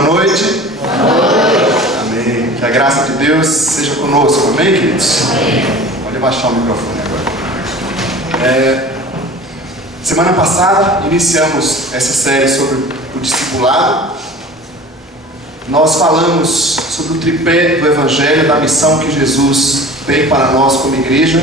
Boa noite. Amém. Que a graça de Deus seja conosco. Amém, queridos? Pode baixar o microfone agora. Semana passada iniciamos essa série sobre o discipulado. Nós falamos sobre o tripé do Evangelho, da missão que Jesus tem para nós como igreja.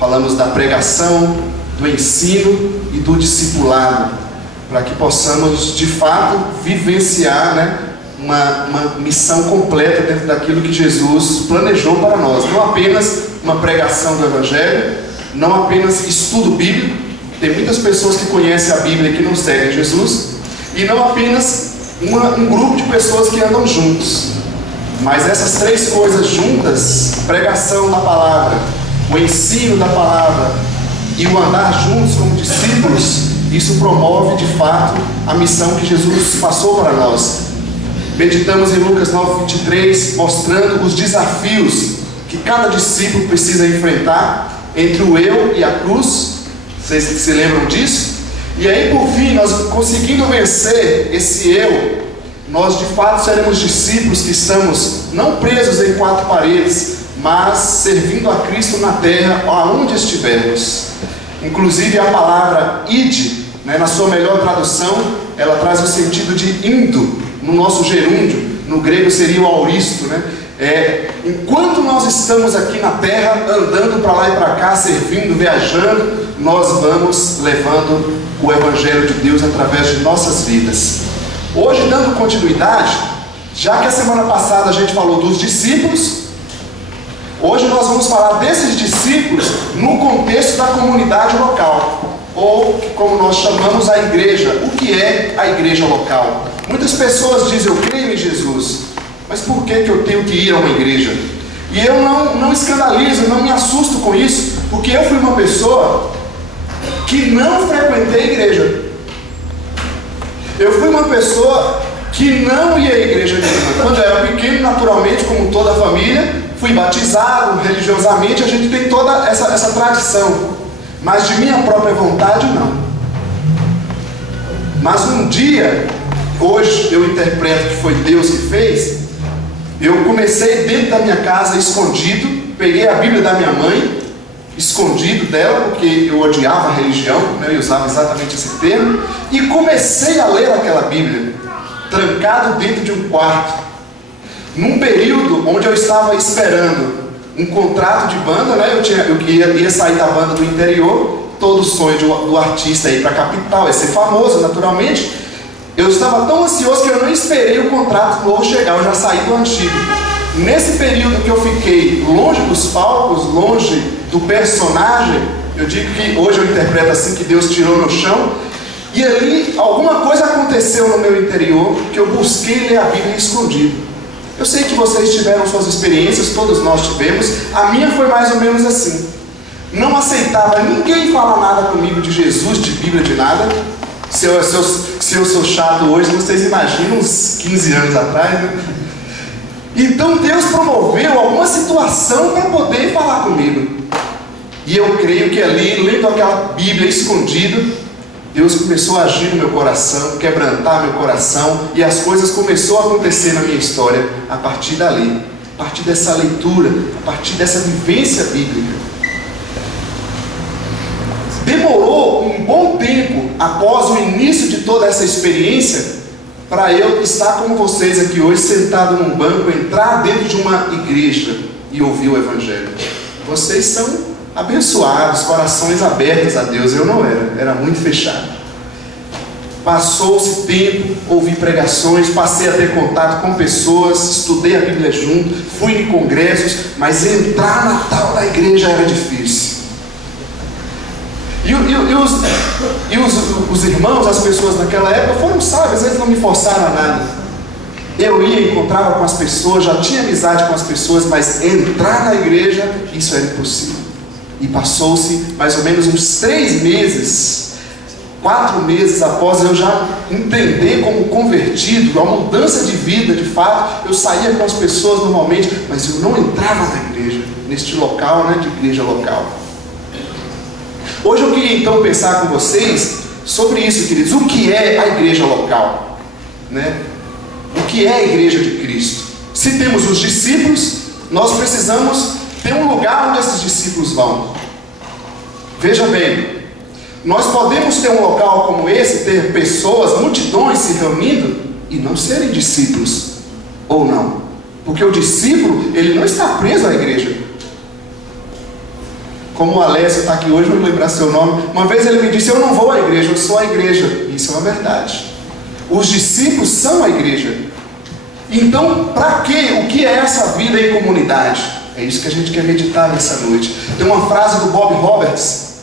Falamos da pregação, do ensino e do discipulado, para que possamos de fato vivenciar, uma missão completa dentro daquilo que Jesus planejou para nós. Não apenas uma pregação do Evangelho, não apenas estudo bíblico. Tem muitas pessoas que conhecem a Bíblia e que não seguem Jesus, e não apenas um grupo de pessoas que andam juntos, mas essas três coisas juntas, pregação da palavra, o ensino da palavra e o andar juntos como discípulos, isso promove de fato a missão que Jesus passou para nós. Meditamos em Lucas 9:23, mostrando os desafios que cada discípulo precisa enfrentar entre o eu e a cruz. Vocês se lembram disso? E aí, por fim, nós conseguindo vencer esse eu, nós de fato seremos discípulos que estamos não presos em quatro paredes, mas servindo a Cristo na terra, aonde estivermos. Inclusive a palavra ide, na sua melhor tradução, ela traz o sentido de indo, no nosso gerúndio, no grego seria o auristo, enquanto nós estamos aqui na terra, andando para lá e para cá, servindo, viajando, nós vamos levando o Evangelho de Deus através de nossas vidas. Hoje, dando continuidade, já que a semana passada a gente falou dos discípulos, hoje nós vamos falar desses discípulos no contexto da comunidade local, ou como nós chamamos a igreja. O que é a igreja local? Muitas pessoas dizem: eu creio em Jesus, mas por que eu tenho que ir a uma igreja? E eu não escandalizo, não me assusto com isso, porque eu fui uma pessoa que não frequentei a igreja. Eu fui uma pessoa que não ia à igreja nenhuma. Quando eu era pequeno, naturalmente, como toda a família, fui batizado religiosamente. A gente tem toda essa tradição, mas de minha própria vontade não. Mas um dia, hoje eu interpreto que foi Deus que fez. Eu comecei dentro da minha casa, escondido, peguei a Bíblia da minha mãe, escondido dela, porque eu odiava a religião, eu usava exatamente esse termo, e comecei a ler aquela Bíblia, trancado dentro de um quarto, num período onde eu estava esperando um contrato de banda, eu ia sair da banda do interior, todo o sonho do artista ir para a capital, é ser famoso naturalmente. Eu estava tão ansioso que eu não esperei o contrato novo chegar, eu já saí do antigo. Nesse período que eu fiquei longe dos palcos, longe do personagem, eu digo que hoje eu interpreto assim, que Deus tirou no chão, e ali alguma coisa aconteceu no meu interior, que eu busquei ler a Bíblia escondido. Eu sei que vocês tiveram suas experiências, todos nós tivemos. A minha foi mais ou menos assim. Não aceitava ninguém falar nada comigo de Jesus, de Bíblia, de nada. Se eu sou chato hoje, vocês imaginam uns 15 anos atrás, Então Deus promoveu alguma situação para poder falar comigo. E eu creio que ali, lendo aquela Bíblia escondido, Deus começou a agir no meu coração, quebrantar meu coração, e as coisas começaram a acontecer na minha história a partir dali, a partir dessa leitura, a partir dessa vivência bíblica. Demorou um bom tempo após o início de toda essa experiência para eu estar como vocês aqui hoje, sentado num banco, entrar dentro de uma igreja e ouvir o Evangelho. Vocês são abençoados, corações abertos a Deus. Eu não era muito fechado. Passou-se tempo, ouvi pregações, passei a ter contato com pessoas, estudei a Bíblia junto, fui em congressos, mas entrar na tal da igreja era difícil. E os irmãos, as pessoas naquela época foram sábios, eles não me forçaram a nada. Eu ia, encontrava com as pessoas, já tinha amizade com as pessoas, mas entrar na igreja, isso era impossível. E passou-se mais ou menos uns 3 meses, 4 meses após eu já entender como convertido, a mudança de vida de fato. Eu saía com as pessoas normalmente, mas eu não entrava na igreja, neste local, de igreja local. Hoje eu queria então pensar com vocês sobre isso, queridos. O que é a igreja local? que é a igreja de Cristo. Se temos os discípulos, nós precisamos ter um lugar onde esses discípulos vão. Veja bem, nós podemos ter um local como esse, ter pessoas, multidões se reunindo e não serem discípulos, ou não? Porque o discípulo, ele não está preso à igreja. Como o Alessio está aqui hoje, não vou lembrar seu nome. Uma vez ele me disse: eu não vou à igreja, eu sou a igreja. Isso é uma verdade. Os discípulos são a igreja. Então, para quê? O que é essa vida em comunidade? É isso que a gente quer meditar nessa noite. Tem uma frase do Bob Roberts,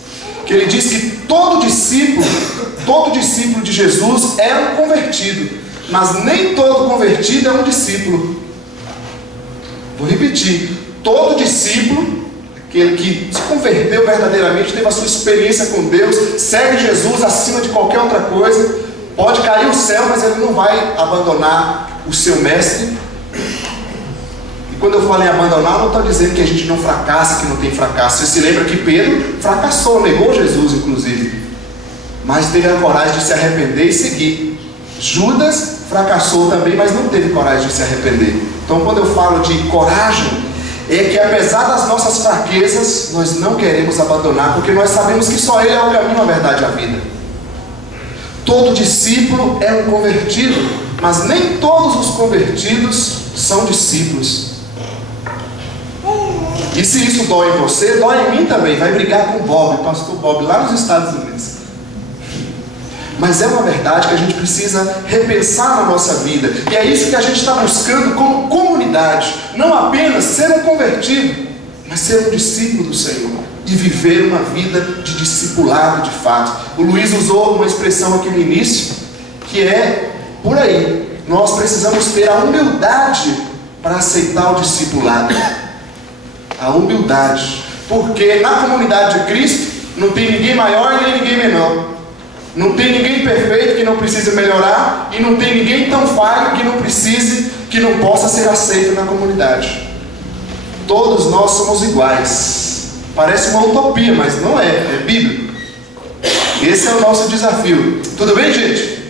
que ele diz que todo discípulo de Jesus é um convertido, mas nem todo convertido é um discípulo. Vou repetir: todo discípulo, aquele que se converteu verdadeiramente, teve a sua experiência com Deus, segue Jesus acima de qualquer outra coisa, pode cair o céu, mas ele não vai abandonar o seu mestre. E quando eu falo em abandonar, não estou dizendo que a gente não fracassa, que não tem fracasso. Você se lembra que Pedro fracassou, negou Jesus inclusive, mas teve a coragem de se arrepender e seguir. Judas fracassou também, mas não teve coragem de se arrepender. Então, quando eu falo de coragem, é que apesar das nossas fraquezas, nós não queremos abandonar, porque nós sabemos que só Ele é o caminho, a verdade e a vida. Todo discípulo é um convertido, mas nem todos os convertidos são discípulos. E se isso dói em você, dói em mim também. Vai brigar com o Bob, pastor Bob, lá nos Estados Unidos. Mas é uma verdade que a gente precisa repensar na nossa vida. E é isso que a gente está buscando como comunidade. Não apenas ser um convertido, mas ser um discípulo do Senhor. E viver uma vida de discipulado de fato. O Luiz usou uma expressão aqui no início, que é por aí. Nós precisamos ter a humildade para aceitar o discipulado. A humildade. Porque na comunidade de Cristo não tem ninguém maior nem ninguém menor. Não tem ninguém perfeito que não precise melhorar, e não tem ninguém tão falho que não possa ser aceito na comunidade. Todos nós somos iguais. Parece uma utopia, mas não é, é bíblico. Esse é o nosso desafio. Tudo bem, gente?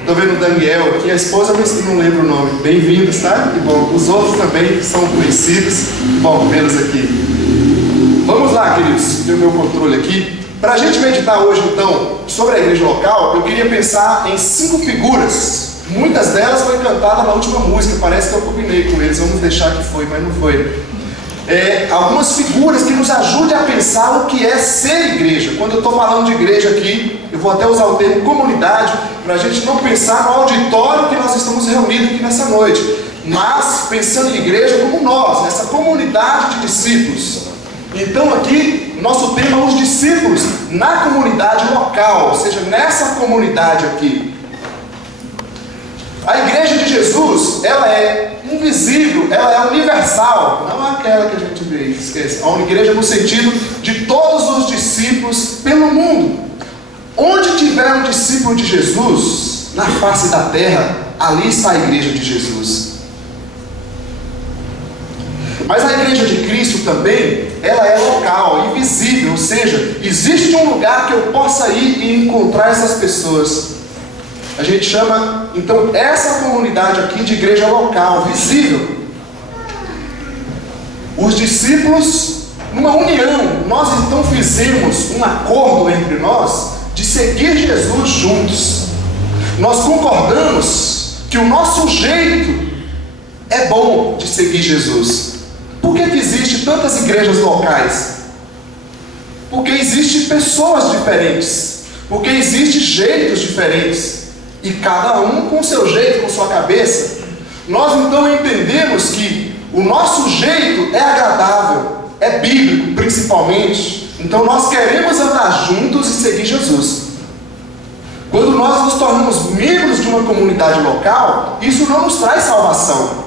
Estou vendo o Daniel aqui, a esposa, mas não lembro o nome. Bem-vindos, tá? Que bom. Os outros também são conhecidos. Bom, vê-los aqui. Vamos lá, queridos. Tenho o meu controle aqui. Para a gente meditar hoje, então, sobre a igreja local, eu queria pensar em 5 figuras. Muitas delas foram cantadas na última música. Parece que eu combinei com eles. Vamos deixar que foi, mas não foi. Algumas figuras que nos ajudem a pensar o que é ser igreja. Quando eu estou falando de igreja aqui, eu vou até usar o termo comunidade, para a gente não pensar no auditório que nós estamos reunidos aqui nessa noite, mas pensando em igreja como nós, essa comunidade de discípulos. Então aqui, nosso tema é os discípulos na comunidade local, ou seja, nessa comunidade aqui. A igreja de Jesus, ela é invisível, ela é universal, não é aquela que a gente vê, esquece. A igreja no sentido de todos os discípulos pelo mundo. Onde tiver um discípulo de Jesus, na face da terra, ali está a igreja de Jesus. Mas a igreja de Cristo também, ela é local, invisível, ou seja, existe um lugar que eu possa ir e encontrar essas pessoas. A gente chama, então, essa comunidade aqui de igreja local, visível. Os discípulos, numa união, nós então fizemos um acordo entre nós de seguir Jesus juntos. Nós concordamos que o nosso jeito é bom de seguir Jesus. Por que existem tantas igrejas locais? Porque existem pessoas diferentes. Porque existem jeitos diferentes. E cada um com seu jeito, com sua cabeça. Nós então entendemos que o nosso jeito é agradável, é bíblico principalmente. Então nós queremos andar juntos e seguir Jesus. Quando nós nos tornamos membros de uma comunidade local, isso não nos traz salvação.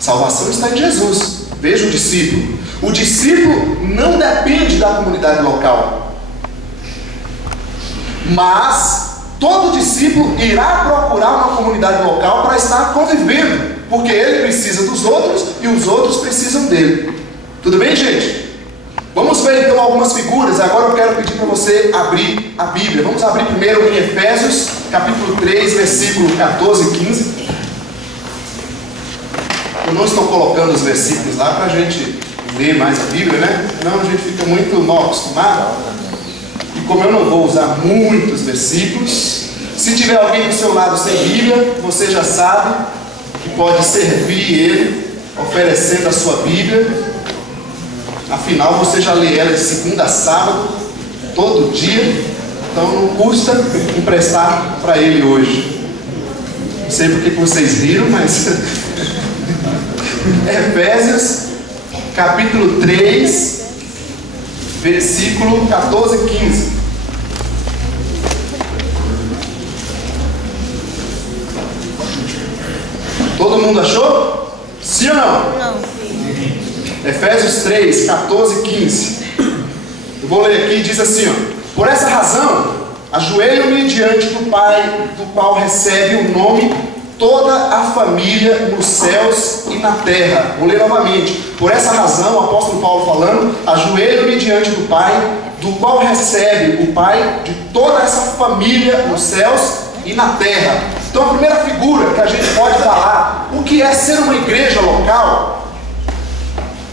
Salvação está em Jesus. Veja o discípulo. O discípulo não depende da comunidade local. Mas todo discípulo irá procurar uma comunidade local para estar convivendo, porque ele precisa dos outros e os outros precisam dele. Tudo bem, gente? Vamos ver então algumas figuras. Agora eu quero pedir para você abrir a Bíblia. Vamos abrir primeiro em Efésios, capítulo 3, versículo 14 e 15. Eu não estou colocando os versículos lá para a gente ler mais a Bíblia, né? Senão a gente fica muito mal acostumado. E como eu não vou usar muitos versículos, se tiver alguém do seu lado sem Bíblia, você já sabe que pode servir ele oferecendo a sua Bíblia. Afinal, você já lê ela de segunda a sábado, todo dia. Então não custa emprestar para ele hoje. Não sei porque que vocês riram, mas Efésios capítulo 3, versículo 14 e 15. Todo mundo achou? Sim ou não? Não. Efésios 3, 14 e 15. Eu vou ler aqui, diz assim, ó: por essa razão, ajoelho-me diante do Pai, do qual recebe o nome toda a família nos céus e na terra. Vou ler novamente. Por essa razão, o apóstolo Paulo falando, ajoelho-me diante do Pai, do qual recebe o Pai de toda essa família nos céus e na terra. Então a primeira figura que a gente pode falar, o que é ser uma igreja local,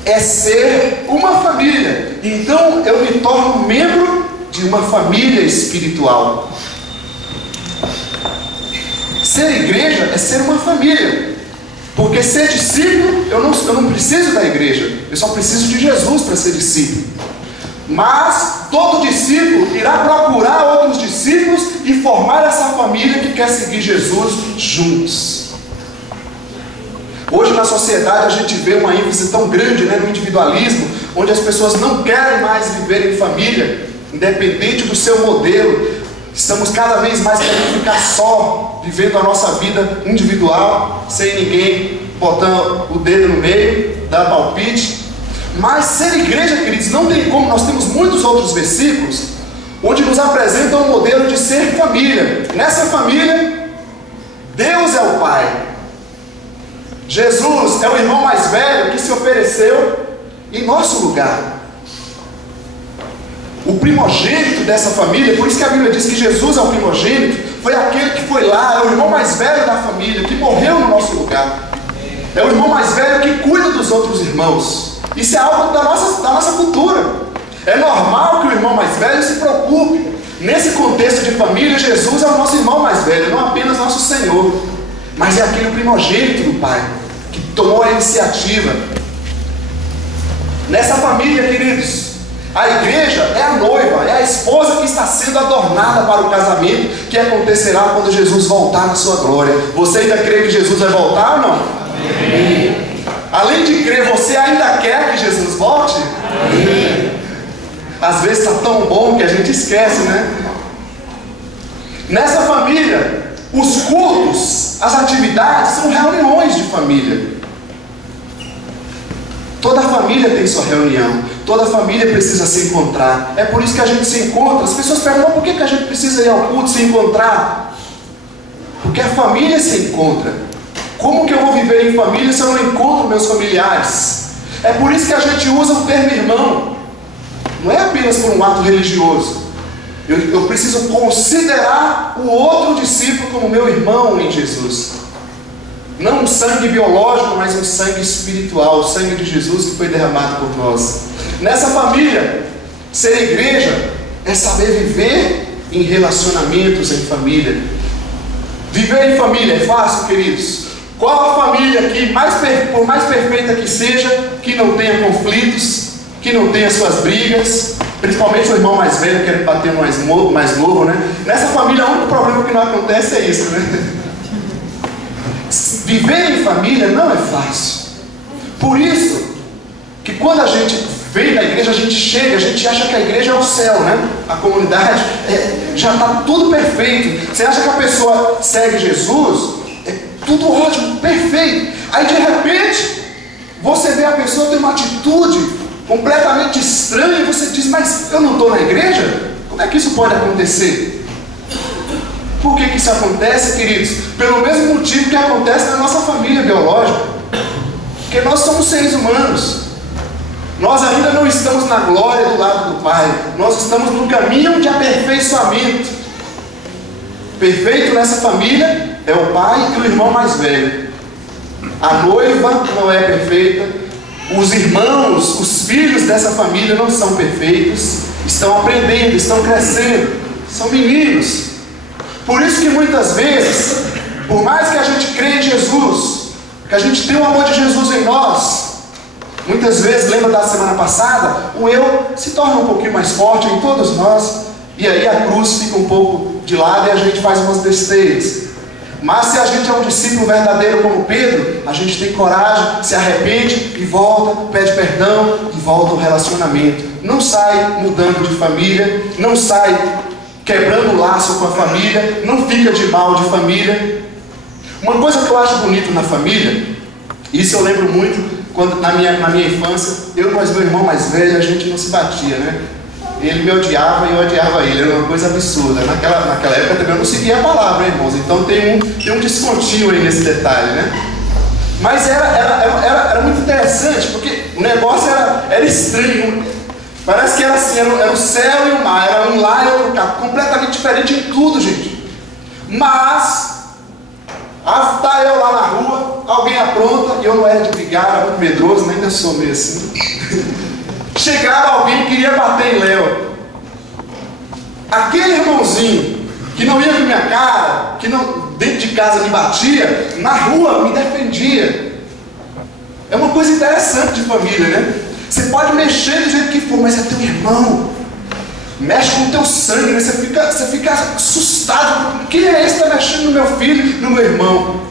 é ser uma família. Então eu me torno membro de uma família espiritual. Ser igreja é ser uma família. Porque ser discípulo, eu não preciso da igreja, eu só preciso de Jesus para ser discípulo. Mas todo discípulo irá procurar outros discípulos e formar essa família que quer seguir Jesus juntos. Hoje na sociedade a gente vê uma ênfase tão grande, né, no individualismo, onde as pessoas não querem mais viver em família, independente do seu modelo. Estamos cada vez mais querendo ficar só, vivendo a nossa vida individual, sem ninguém botando o dedo no meio, dar palpite. Mas ser igreja, queridos, não tem como. Nós temos muitos outros versículos onde nos apresentam um modelo de ser família. Nessa família, Deus é o Pai, Jesus é o irmão mais velho que se ofereceu em nosso lugar, o primogênito dessa família. Por isso que a Bíblia diz que Jesus é o primogênito, foi aquele que foi lá, é o irmão mais velho da família, que morreu no nosso lugar, é o irmão mais velho que cuida dos outros irmãos. Isso é algo da nossa cultura. É normal que o irmão mais velho se preocupe. Nesse contexto de família, Jesus é o nosso irmão mais velho, não apenas nosso Senhor, mas é aquele primogênito do Pai, que tomou a iniciativa. Nessa família, queridos, a igreja é a noiva, é a esposa que está sendo adornada para o casamento, que acontecerá quando Jesus voltar na sua glória. Você ainda crê que Jesus vai voltar ou não? Amém. Além de crer, você ainda quer que Jesus volte? Amém. Às vezes está tão bom que a gente esquece, né? Nessa família, os cultos, as atividades são reuniões de família. Toda família tem sua reunião, toda família precisa se encontrar. É por isso que a gente se encontra. As pessoas perguntam: por que a gente precisa ir ao culto, se encontrar? Porque a família se encontra. Como que eu vou viver em família se eu não encontro meus familiares? É por isso que a gente usa o termo irmão. Não é apenas por um ato religioso. Eu preciso considerar o outro discípulo como meu irmão em Jesus. Não um sangue biológico, mas um sangue espiritual, o sangue de Jesus que foi derramado por nós. Nessa família, ser igreja é saber viver em relacionamentos em família. Viver em família é fácil, queridos? Qual a família que, por mais perfeita que seja, que não tenha conflitos, que não tenha suas brigas, principalmente o irmão mais velho querendo bater no mais novo, né? Nessa família, o único problema que não acontece é isso, né? Viver em família não é fácil. Por isso que quando a gente vem da igreja, a gente chega, a gente acha que a igreja é o céu, né? A comunidade já está tudo perfeito. Você acha que a pessoa segue Jesus, é tudo ótimo, perfeito. Aí de repente você vê a pessoa ter uma atitude completamente estranha e você diz: mas eu não estou na igreja? Como é que isso pode acontecer? Por que isso acontece, queridos? Pelo mesmo motivo que acontece na nossa família biológica. Porque nós somos seres humanos. Nós ainda não estamos na glória do lado do Pai. Nós estamos no caminho de aperfeiçoamento. Perfeito nessa família é o pai e o irmão mais velho. A noiva não é perfeita, os irmãos, os filhos dessa família não são perfeitos, estão aprendendo, estão crescendo, são meninos. Por isso que muitas vezes, por mais que a gente creia em Jesus, que a gente tem o amor de Jesus em nós, muitas vezes, lembra da semana passada, o eu se torna um pouquinho mais forte em todos nós, e aí a cruz fica um pouco de lado e a gente faz umas besteiras. Mas se a gente é um discípulo verdadeiro como Pedro, a gente tem coragem, se arrepende e volta, pede perdão e volta ao relacionamento. Não sai mudando de família, não sai quebrando o laço com a família, não fica de mal de família. Uma coisa que eu acho bonito na família, isso eu lembro muito, quando na minha infância, eu e meu irmão mais velho, a gente não se batia, né? Ele me odiava e eu odiava ele, era uma coisa absurda. Naquela época também eu não seguia a palavra, irmãos, então tem um descontinho aí nesse detalhe, né? Mas era muito interessante, porque o negócio era estranho. Parece que era assim, era o céu e o mar, era um lá e outro cá, completamente diferente em tudo, gente. Mas tá eu lá na rua, alguém apronta, e eu não era de brigar, era muito medroso, ainda sou meio assim. Chegava alguém e queria bater em Léo. Aquele irmãozinho que não ia com minha cara, que não, dentro de casa me batia, na rua me defendia. É uma coisa interessante de família, né? Você pode mexer do jeito que for, mas é teu irmão. Mexe com o teu sangue, né? Você fica assustado. Quem é esse que está mexendo no meu filho, no meu irmão?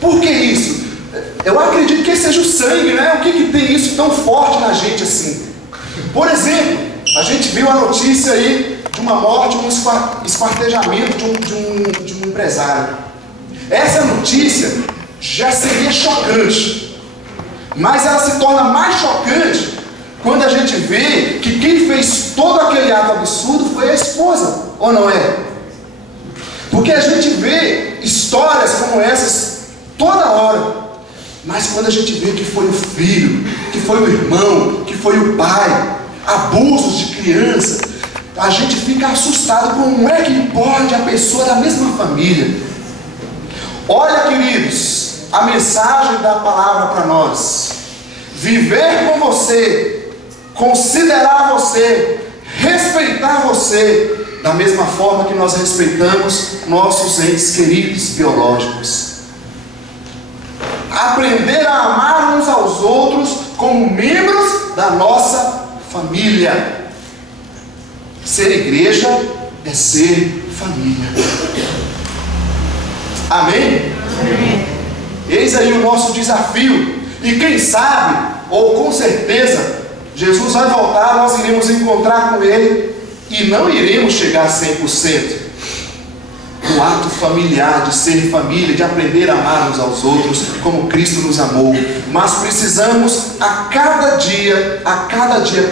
Por que isso? Eu acredito que seja o sangue, né? O que tem isso tão forte na gente assim? Por exemplo, a gente viu a notícia aí de uma morte, um esquartejamento de um empresário. Essa notícia já seria chocante, mas ela se torna mais chocante quando a gente vê que quem fez todo aquele ato absurdo foi a esposa, ou não é? Porque a gente vê histórias como essas toda hora. Mas quando a gente vê que foi o filho, que foi o irmão, que foi o pai, abusos de criança, a gente fica assustado. Como é que pode a pessoa da mesma família? Olha, queridos, a mensagem da palavra para nós: viver com você, considerar você, respeitar você, da mesma forma que nós respeitamos nossos entes queridos biológicos. Aprender a amar uns aos outros como membros da nossa família. Ser igreja é ser família. Amém? Amém. Eis aí o nosso desafio. E quem sabe, ou com certeza, Jesus vai voltar, nós iremos encontrar com Ele e não iremos chegar a 100%. O ato familiar, de ser família, de aprender a amar uns aos outros como Cristo nos amou. Mas precisamos a cada dia,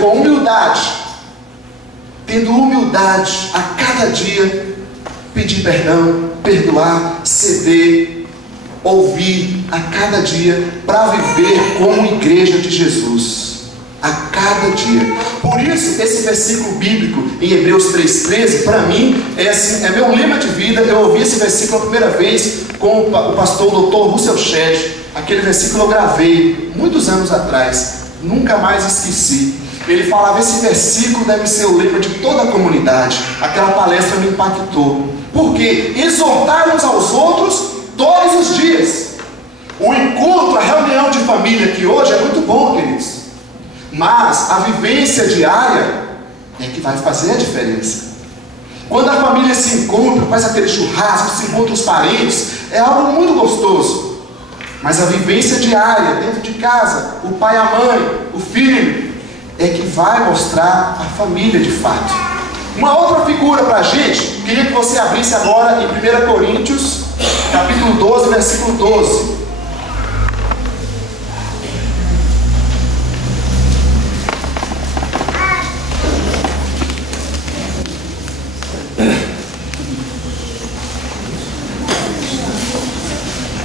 com humildade, tendo humildade, a cada dia, pedir perdão, perdoar, ceder, ouvir a cada dia, para viver como igreja de Jesus. A cada dia. Por isso, esse versículo bíblico em Hebreus 3,13, para mim, é meu lema de vida. Eu ouvi esse versículo a primeira vez com o pastor Dr. Russell Shedd. Aquele versículo eu gravei muitos anos atrás, nunca mais esqueci. Ele falava: esse versículo deve ser o lema de toda a comunidade. Aquela palestra me impactou. Porque exortar uns aos outros todos os dias. O encontro, a reunião de família aqui hoje é muito bom, queridos. Mas a vivência diária é que vai fazer a diferença. Quando a família se encontra, faz aquele churrasco, se encontra os parentes, é algo muito gostoso. Mas a vivência diária, dentro de casa, o pai, a mãe, o filho, é que vai mostrar a família de fato. Uma outra figura para a gente, queria que você abrisse agora em 1 Coríntios, capítulo 12, versículo 12.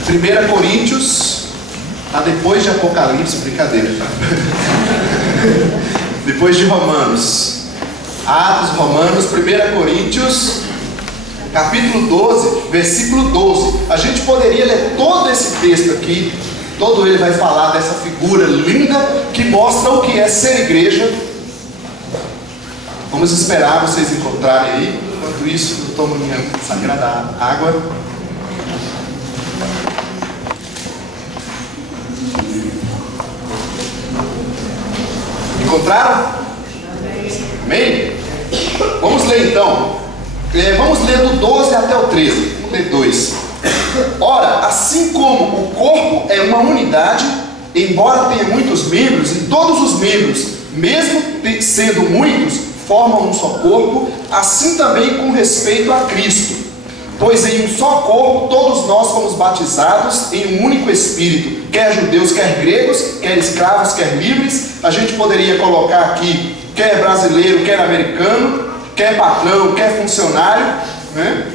Primeira Coríntios, tá depois de Apocalipse, brincadeira. Depois de Romanos, Atos, Romanos, 1 Coríntios, capítulo 12, versículo 12. A gente poderia ler todo esse texto aqui, todo ele vai falar dessa figura linda que mostra o que é ser igreja. Vamos esperar vocês encontrarem aí. Enquanto isso, eu tomo minha sagrada água. Encontraram? Amém? Vamos ler então. Vamos ler do 12 até o 13. Vamos ler 2. Ora, assim como o corpo é uma unidade, embora tenha muitos membros, e todos os membros, mesmo sendo muitos, formam um só corpo, assim também com respeito a Cristo. Pois em um só corpo todos nós fomos batizados em um único Espírito, quer judeus, quer gregos, quer escravos, quer livres. A gente poderia colocar aqui, quer brasileiro, quer americano, quer patrão, quer funcionário, né?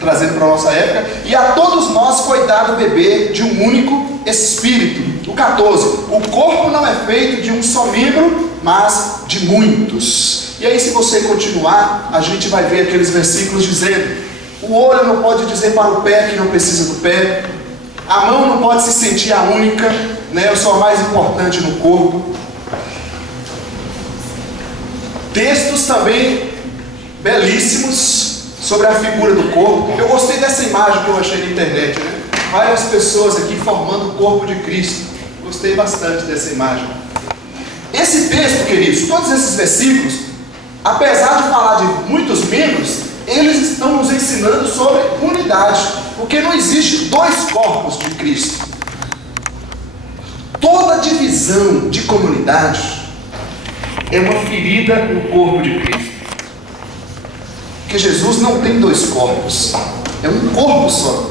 Trazendo para a nossa época. E a todos nós foi dado beber de um único Espírito. O 14, o corpo não é feito de um só membro, mas de muitos. E aí, se você continuar, a gente vai ver aqueles versículos dizendo: o olho não pode dizer para o pé que não precisa do pé, a mão não pode se sentir a única, né? Eu sou a mais importante no corpo. Textos também belíssimos sobre a figura do corpo. Eu gostei dessa imagem que eu achei na internet, né? Várias pessoas aqui formando o corpo de Cristo. Gostei bastante dessa imagem. Esse texto, queridos, todos esses versículos, apesar de falar de muitos membros, eles estão nos ensinando sobre unidade, porque não existe dois corpos de Cristo. Toda divisão de comunidade é uma ferida no corpo de Cristo, porque Jesus não tem dois corpos, é um corpo só.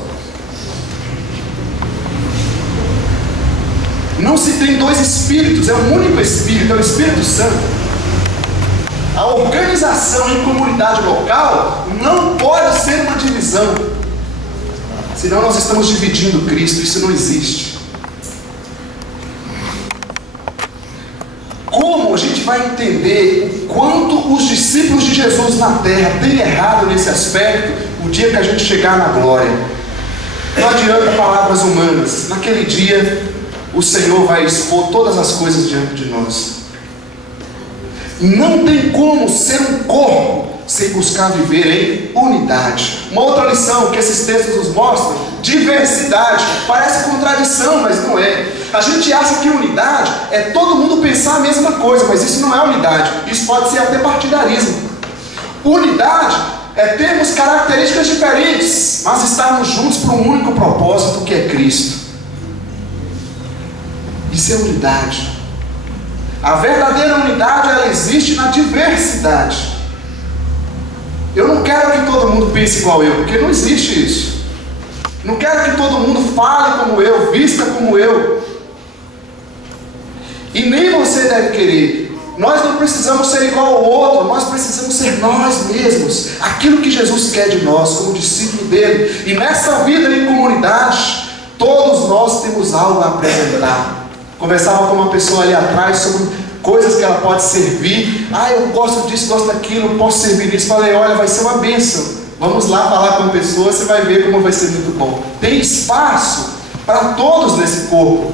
Não se tem dois espíritos, é um único Espírito, é o Espírito Santo. A organização em comunidade local não pode ser uma divisão, senão nós estamos dividindo Cristo. Isso não existe. Como a gente vai entender o quanto os discípulos de Jesus na terra têm errado nesse aspecto o dia que a gente chegar na glória? Não adianta palavras humanas. Naquele dia o Senhor vai expor todas as coisas diante de nós. Não tem como ser um corpo sem buscar viver em unidade. Uma outra lição que esses textos nos mostram: diversidade. Parece contradição, mas não é. A gente acha que unidade é todo mundo pensar a mesma coisa, mas isso não é unidade. Isso pode ser até partidarismo. Unidade é termos características diferentes, mas estarmos juntos para um único propósito, que é Cristo. Isso é unidade. A verdadeira unidade, ela existe na diversidade. Eu não quero que todo mundo pense igual eu, porque não existe isso. Não quero que todo mundo fale como eu, vista como eu. E nem você deve querer. Nós não precisamos ser igual ao outro, nós precisamos ser nós mesmos. Aquilo que Jesus quer de nós, como discípulo dele. E nessa vida em comunidade, todos nós temos algo a apresentar. Conversava com uma pessoa ali atrás sobre coisas que ela pode servir. Eu gosto disso, gosto daquilo, posso servir disso. Falei: olha, vai ser uma bênção. Vamos lá falar com a pessoa, você vai ver como vai ser muito bom. Tem espaço para todos nesse corpo.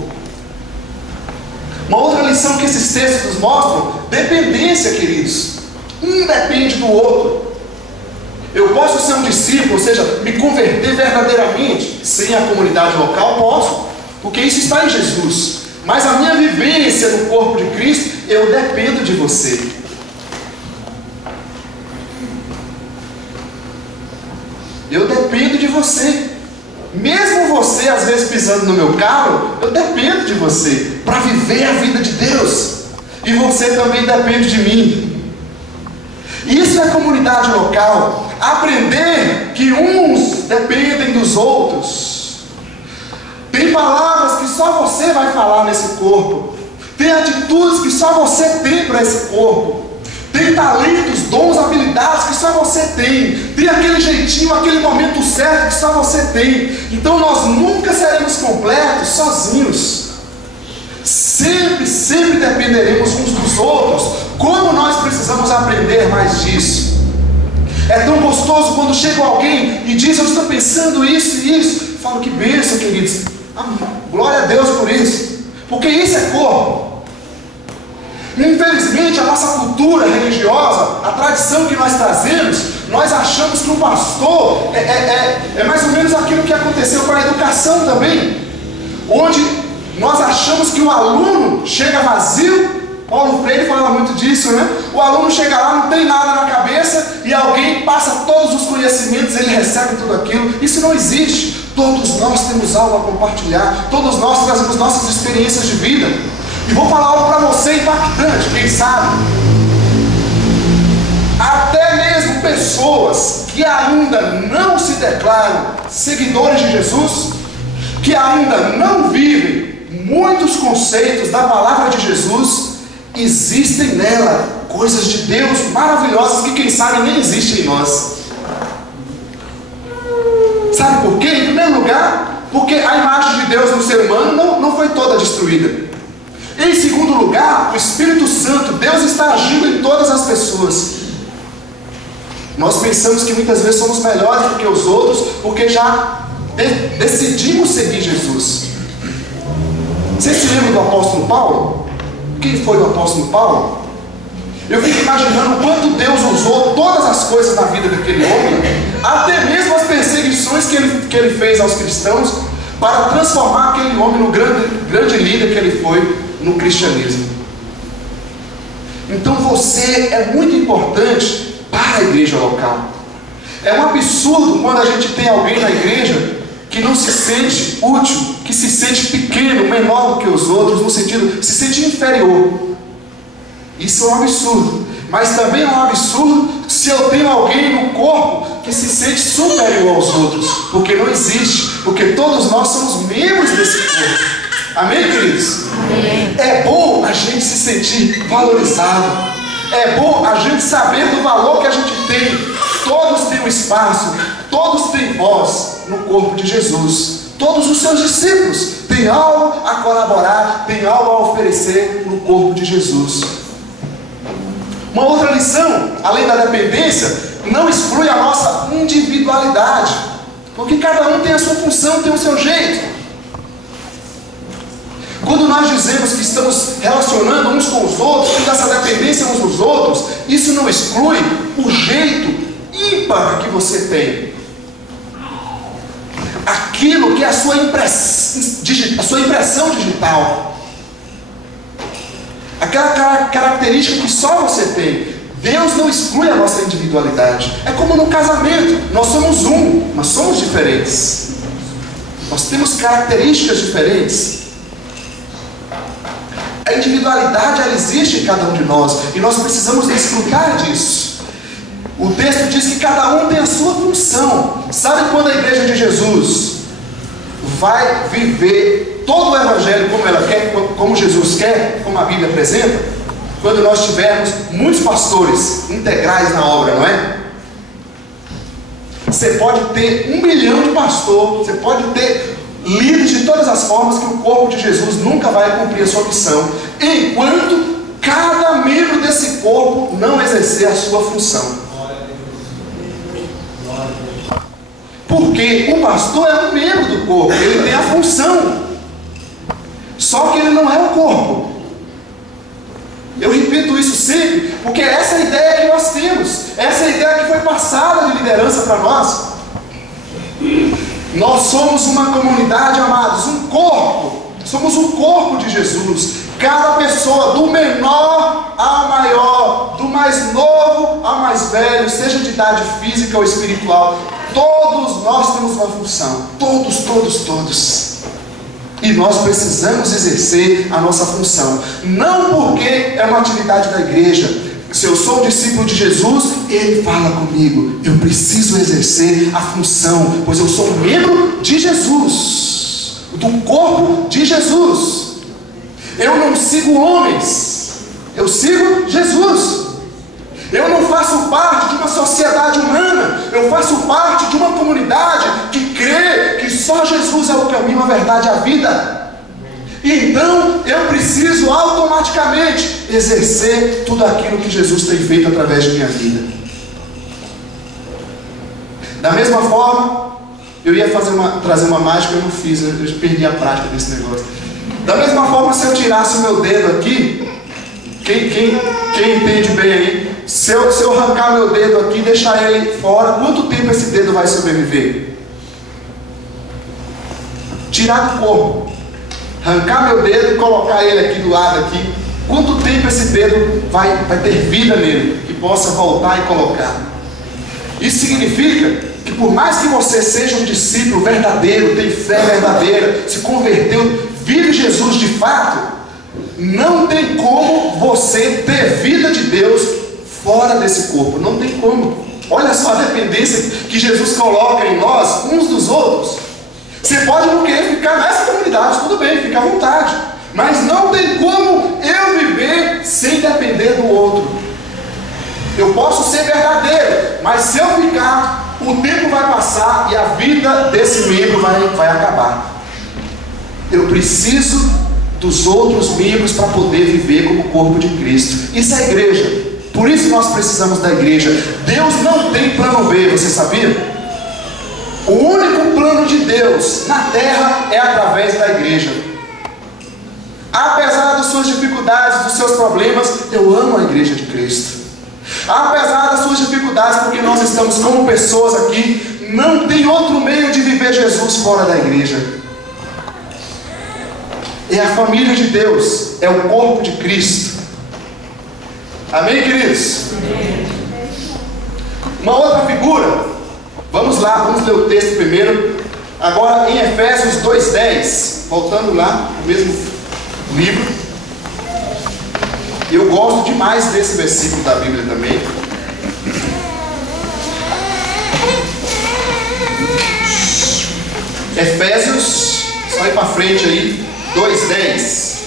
Uma outra lição que esses textos nos mostram: dependência, queridos. Um depende do outro. Eu posso ser um discípulo, ou seja, me converter verdadeiramente sem a comunidade local? Posso, porque isso está em Jesus. Mas a minha vivência no corpo de Cristo, eu dependo de você. Eu dependo de você. Mesmo você às vezes pisando no meu carro, eu dependo de você para viver a vida de Deus. E você também depende de mim. Isso é comunidade local. Aprender que uns dependem dos outros. Tem palavras que só você vai falar nesse corpo. Tem atitudes que só você tem para esse corpo. Tem talentos, dons, habilidades que só você tem. Tem aquele jeitinho, aquele momento certo que só você tem. Então nós nunca seremos completos sozinhos. Sempre dependeremos uns dos outros. Como nós precisamos aprender mais disso? É tão gostoso quando chega alguém e diz: eu estou pensando isso e isso. Eu falo: que bênção, queridos. Glória a Deus por isso, porque isso é corpo. Infelizmente, a nossa cultura religiosa, a tradição que nós trazemos, nós achamos que um pastor é mais ou menos aquilo que aconteceu com a educação também, onde nós achamos que o aluno chega vazio. Paulo Freire fala muito disso, né? O aluno chega lá, não tem nada na cabeça, e alguém passa todos os conhecimentos, ele recebe tudo aquilo. Isso não existe. Todos nós temos algo a compartilhar, todos nós trazemos nossas experiências de vida. E vou falar algo para você impactante, quem sabe? Até mesmo pessoas que ainda não se declaram seguidores de Jesus, que ainda não vivem muitos conceitos da palavra de Jesus, existem nela coisas de Deus maravilhosas que quem sabe nem existem em nós. Sabe por quê? Em primeiro lugar, porque a imagem de Deus no ser humano não foi toda destruída. Em segundo lugar, o Espírito Santo, Deus está agindo em todas as pessoas. Nós pensamos que muitas vezes somos melhores do que os outros, porque já decidimos seguir Jesus. Vocês se lembram do apóstolo Paulo? Quem foi o apóstolo Paulo? Eu fico imaginando o quanto Deus usou todas as coisas na vida daquele homem, até mesmo as perseguições que ele fez aos cristãos, para transformar aquele homem no grande líder que ele foi no cristianismo. Então você é muito importante para a igreja local. É um absurdo quando a gente tem alguém na igreja que não se sente útil, que se sente pequeno, menor do que os outros, no sentido, se sente inferior. Isso é um absurdo. Mas também é um absurdo se eu tenho alguém no corpo que se sente superior aos outros, porque não existe, porque todos nós somos membros desse corpo. Amém, queridos? Amém. É bom a gente se sentir valorizado. É bom a gente saber do valor que a gente tem. Todos têm um espaço, todos têm voz no corpo de Jesus. Todos os seus discípulos têm algo a colaborar, têm algo a oferecer no corpo de Jesus. Uma outra lição, além da dependência, não exclui a nossa individualidade, porque cada um tem a sua função, tem o seu jeito. Quando nós dizemos que estamos relacionando uns com os outros, tendo essa dependência uns dos outros, isso não exclui o jeito ímpar que você tem. Aquilo que é a sua impressão digital. Aquela característica que só você tem. Deus não exclui a nossa individualidade. É como no casamento. Nós somos um, mas somos diferentes. Nós temos características diferentes. A individualidade, ela existe em cada um de nós, e nós precisamos desfrutar disso. O texto diz que cada um tem a sua função. Sabe quando a igreja de Jesus vai viver todo o evangelho como ela quer, como Jesus quer, como a Bíblia apresenta? Quando nós tivermos muitos pastores integrais na obra, não é? Você pode ter 1 milhão de pastores, você pode ter líderes de todas as formas, que o corpo de Jesus nunca vai cumprir a sua missão, enquanto cada membro desse corpo não exercer a sua função. Porque o pastor é um membro do corpo, ele tem a função, só que ele não é o corpo. Eu repito isso sempre, porque essa é a ideia que nós temos, essa é a ideia que foi passada de liderança para nós. Nós somos uma comunidade, amados, um corpo. Somos o corpo de Jesus. Cada pessoa, do menor ao maior, do mais novo ao mais velho, seja de idade física ou espiritual, todos nós temos uma função. Todos. E nós precisamos exercer a nossa função. Não porque é uma atividade da igreja. Se eu sou um discípulo de Jesus, Ele fala comigo. Eu preciso exercer a função, pois eu sou um membro de Jesus, do corpo de Jesus. Eu não sigo homens, eu sigo Jesus. Eu não faço parte de uma sociedade humana, eu faço parte de uma comunidade que crê que só Jesus é o caminho, a verdade e a vida. Então eu preciso automaticamente exercer tudo aquilo que Jesus tem feito através de minha vida. Da mesma forma, eu ia trazer uma mágica, eu não fiz, eu perdi a prática desse negócio. Da mesma forma, se eu tirasse o meu dedo aqui, quem entende bem aí, se eu arrancar meu dedo aqui e deixar ele fora, quanto tempo esse dedo vai sobreviver? Tirar do corpo, arrancar meu dedo e colocar ele aqui do lado aqui, quanto tempo esse dedo vai ter vida nele, que possa voltar e colocar? Isso significa que por mais que você seja um discípulo verdadeiro, tem fé verdadeira, se converteu, vive Jesus de fato, não tem como você ter vida de Deus fora desse corpo. Não tem como. Olha só a dependência que Jesus coloca em nós, uns dos outros. Você pode não querer ficar nessa comunidade, tudo bem, fica à vontade. Mas não tem como eu viver sem depender do outro. Eu posso ser verdadeiro, mas se eu ficar, o tempo vai passar e a vida desse membro vai acabar. Eu preciso dos outros membros para poder viver como corpo de Cristo. Isso é igreja. Por isso nós precisamos da igreja. Deus não tem plano B, você sabia? O único plano de Deus na terra é através da igreja. Apesar das suas dificuldades, dos seus problemas, eu amo a igreja de Cristo. Apesar das suas dificuldades, porque nós estamos como pessoas aqui, não tem outro meio de viver Jesus fora da igreja. É a família de Deus, é o corpo de Cristo. Amém, queridos? Uma outra figura, vamos lá, vamos ler o texto primeiro. Agora em Efésios 2:10, voltando lá, no mesmo livro. Eu gosto demais desse versículo da Bíblia também. Efésios, só ir para frente aí, 2:10.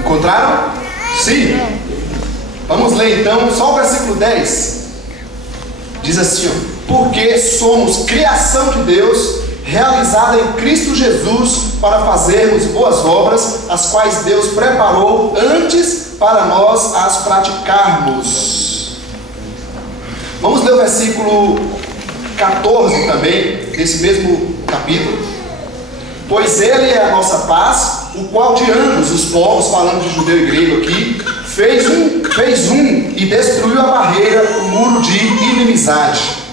Encontraram? Sim. Vamos ler então só o versículo 10. Diz assim, ó: porque somos criação de Deus, realizada em Cristo Jesus, para fazermos boas obras, as quais Deus preparou antes para nós as praticarmos. Vamos ler o versículo 14 também, desse mesmo capítulo. Pois Ele é a nossa paz, o qual de ambos os povos, falando de judeu e grego aqui, fez um e destruiu a barreira, o muro de inimizade.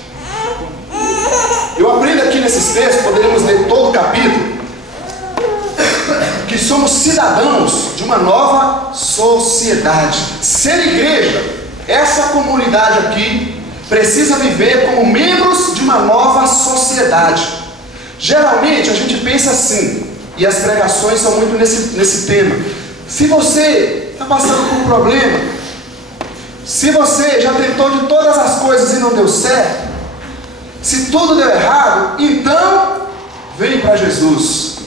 Eu aprendo aqui nesses textos, poderíamos ler todo o capítulo, que somos cidadãos de uma nova sociedade. Ser igreja, essa comunidade aqui, precisa viver como membros de uma nova sociedade. Geralmente a gente pensa assim, e as pregações são muito nesse tema. Se você está passando por um problema, se você já tentou de todas as coisas e não deu certo, se tudo deu errado, então vem para Jesus.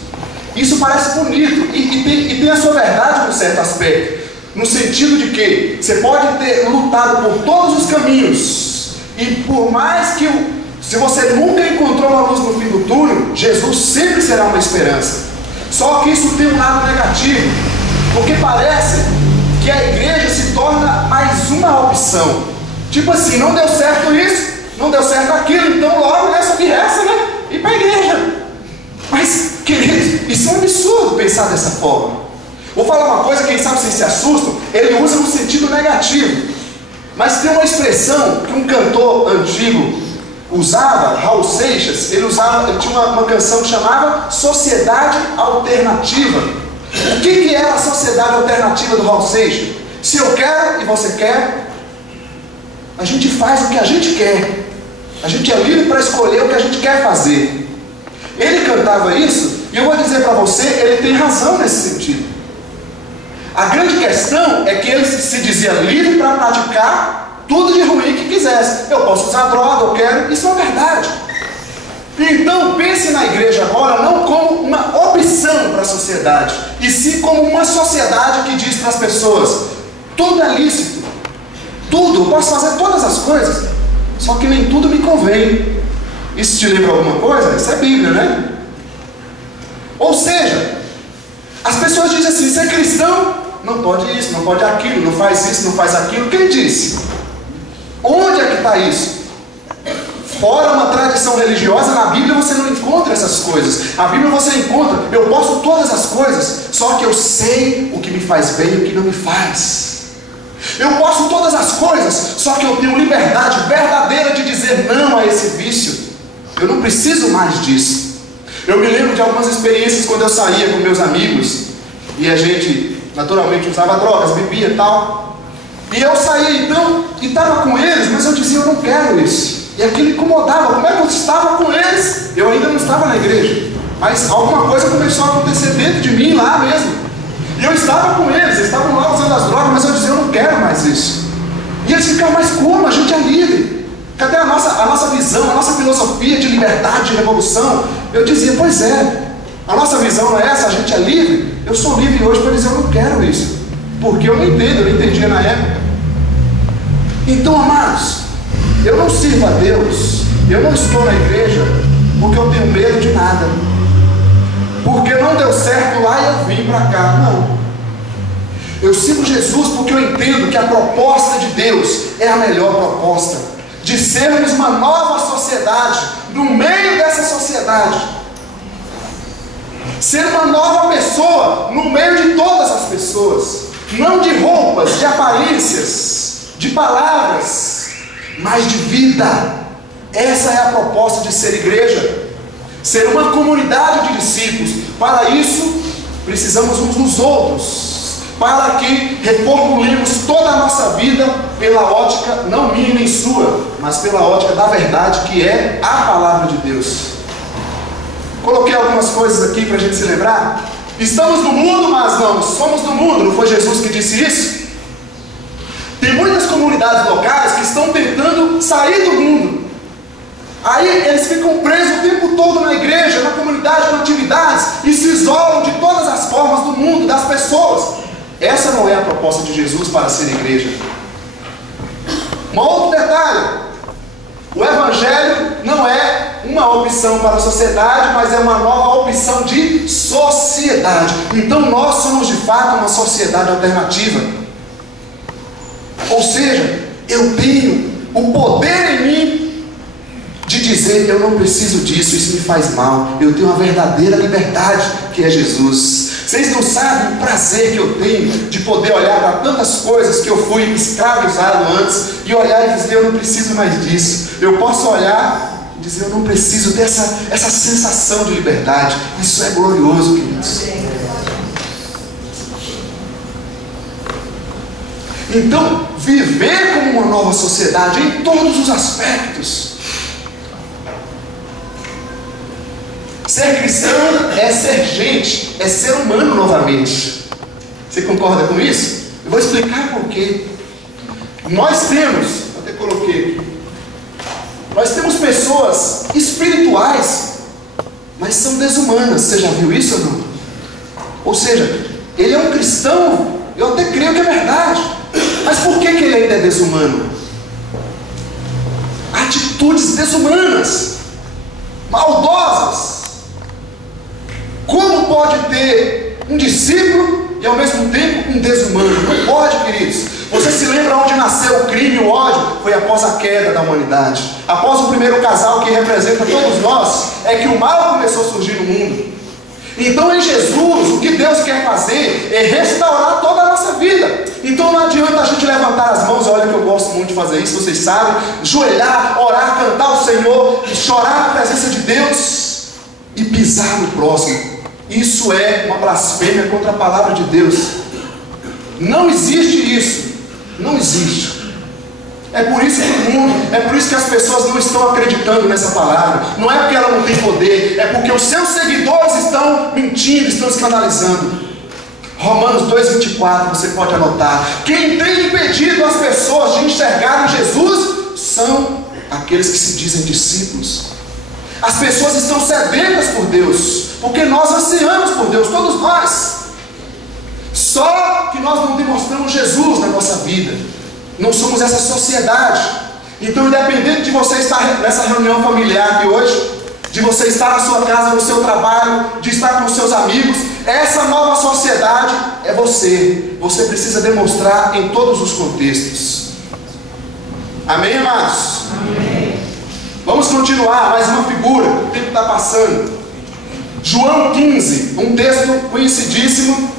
Isso parece bonito e tem a sua verdade num certo aspecto, no sentido de que você pode ter lutado por todos os caminhos, e por mais que se você nunca encontrou uma luz no fim do túnel, Jesus sempre será uma esperança. Só que isso tem um lado negativo, porque parece que a igreja se torna mais uma opção. Tipo assim, não deu certo isso, não deu certo aquilo, então logo nessa me resta, né? Ir para a igreja. Mas, queridos, isso é um absurdo pensar dessa forma. Vou falar uma coisa, quem sabe vocês se assustam, ele usa no sentido negativo. Mas tem uma expressão que um cantor antigo usava, Raul Seixas, ele tinha uma canção que chamava Sociedade Alternativa. O que era a sociedade alternativa do Raul Seixas? Se eu quero e você quer, a gente faz o que a gente quer. A gente é livre para escolher o que a gente quer fazer. Ele cantava isso, e eu vou dizer para você, ele tem razão nesse sentido. A grande questão é que ele se dizia livre para praticar tudo de ruim que quisesse. Eu posso usar droga, eu quero, isso é verdade. Então pense na igreja agora não como uma opção para a sociedade, e sim como uma sociedade que diz para as pessoas: tudo é lícito, tudo, eu posso fazer todas as coisas, só que nem tudo me convém. Isso te lembra alguma coisa? Isso é Bíblia, né? Ou seja, as pessoas dizem assim: ser cristão não pode isso, não pode aquilo, não faz isso, não faz aquilo. Quem disse? Onde é está isso? Fora uma tradição religiosa, na Bíblia você não encontra essas coisas. A Bíblia você encontra, eu posso todas as coisas, só que eu sei o que me faz bem e o que não me faz. Eu posso todas as coisas, só que eu tenho liberdade verdadeira de dizer não a esse vício. Eu não preciso mais disso. Eu me lembro de algumas experiências quando eu saía com meus amigos e a gente naturalmente usava drogas, bebia e tal. E eu saía então e estava com eles, mas eu dizia, eu não quero isso. E aquilo incomodava. Como é que eu estava com eles? Eu ainda não estava na igreja, mas alguma coisa começou a acontecer dentro de mim lá mesmo. E eu estava com eles estavam lá usando as drogas, mas eu dizia, eu não quero mais isso. E eles ficavam, mas como? A gente é livre. Cadê a nossa visão, a nossa filosofia de liberdade, de revolução? Eu dizia, pois é, a nossa visão não é essa, a gente é livre. Eu sou livre hoje para dizer, eu não quero isso. Porque eu não entendo, eu não entendia na época. Então, amados, eu não sirvo a Deus, eu não estou na igreja porque eu tenho medo de nada, porque não deu certo lá e eu vim para cá. Não. Eu sirvo Jesus porque eu entendo que a proposta de Deus é a melhor proposta, de sermos uma nova sociedade, no meio dessa sociedade, ser uma nova pessoa no meio de todas as pessoas, não de roupas, de aparências, de palavras, mas de vida. Essa é a proposta de ser igreja, ser uma comunidade de discípulos. Para isso, precisamos uns dos outros, para que reformulemos toda a nossa vida pela ótica, não minha nem sua, mas pela ótica da verdade, que é a palavra de Deus. Coloquei algumas coisas aqui para a gente se lembrar. Estamos no mundo, mas não somos do mundo. Não foi Jesus que disse isso? Tem muitas comunidades locais que estão tentando sair do mundo. Aí eles ficam presos o tempo todo na igreja, na comunidade, com atividades, e se isolam de todas as formas do mundo, das pessoas. Essa não é a proposta de Jesus para ser igreja. Um outro detalhe: o Evangelho não é uma opção para a sociedade, mas é uma nova opção de sociedade. Então nós somos de fato uma sociedade alternativa. Ou seja, eu tenho o poder em mim de dizer, eu não preciso disso, isso me faz mal. Eu tenho uma verdadeira liberdade, que é Jesus. Vocês não sabem o prazer que eu tenho de poder olhar para tantas coisas que eu fui escravizado antes e olhar e dizer, eu não preciso mais disso. Eu posso olhar e dizer, eu não preciso dessa sensação de liberdade. Isso é glorioso, queridos. Então, viver como uma nova sociedade em todos os aspectos. Ser cristão é ser gente, é ser humano novamente. Você concorda com isso? Eu vou explicar por quê. Nós temos, até coloquei aqui, nós temos pessoas espirituais, mas são desumanas. Você já viu isso ou não? Ou seja, ele é um cristão, eu até creio que é verdade, mas por que ele ainda é desumano? Atitudes desumanas, maldosas. Como pode ter um discípulo e ao mesmo tempo um desumano? Não pode, queridos. Você se lembra onde nasceu o crime e o ódio? Foi após a queda da humanidade. Após o primeiro casal que representa todos nós, é que o mal começou a surgir no mundo. Então em Jesus, o que Deus quer fazer é restaurar toda a nossa vida. Então não adianta a gente levantar as mãos, olha que eu gosto muito de fazer isso, vocês sabem, joelhar, orar, cantar ao Senhor, chorar na presença de Deus e pisar no próximo. Isso é uma blasfêmia contra a palavra de Deus. Não existe isso. Não existe. É por isso que o mundo, é por isso que as pessoas não estão acreditando nessa palavra. Não é porque ela não tem poder, é porque os seus seguidores estão mentindo, estão escandalizando. Romanos 2,24, você pode anotar. Quem tem impedido as pessoas de enxergarem Jesus são aqueles que se dizem discípulos. As pessoas estão sedentas por Deus, porque nós ansiamos por Deus, todos nós. Só que nós não demonstramos Jesus na nossa vida. Não somos essa sociedade. Então, independente de você estar nessa reunião familiar aqui hoje, de você estar na sua casa, no seu trabalho, de estar com os seus amigos, essa nova sociedade é você. Você precisa demonstrar em todos os contextos. Amém, amados? Amém. Vamos continuar, mais uma figura, o tempo está passando. João 15, um texto conhecidíssimo.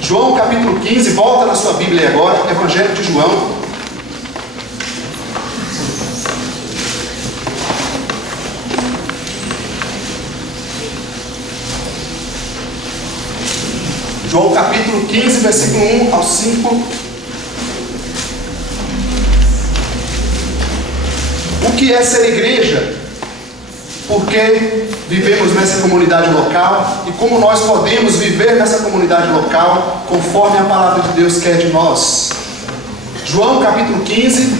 João capítulo 15, volta na sua Bíblia agora, Evangelho de João. João capítulo 15, versículo 1 ao 5. O que é ser igreja? Porque vivemos nessa comunidade local e como nós podemos viver nessa comunidade local conforme a palavra de Deus quer de nós. João capítulo 15,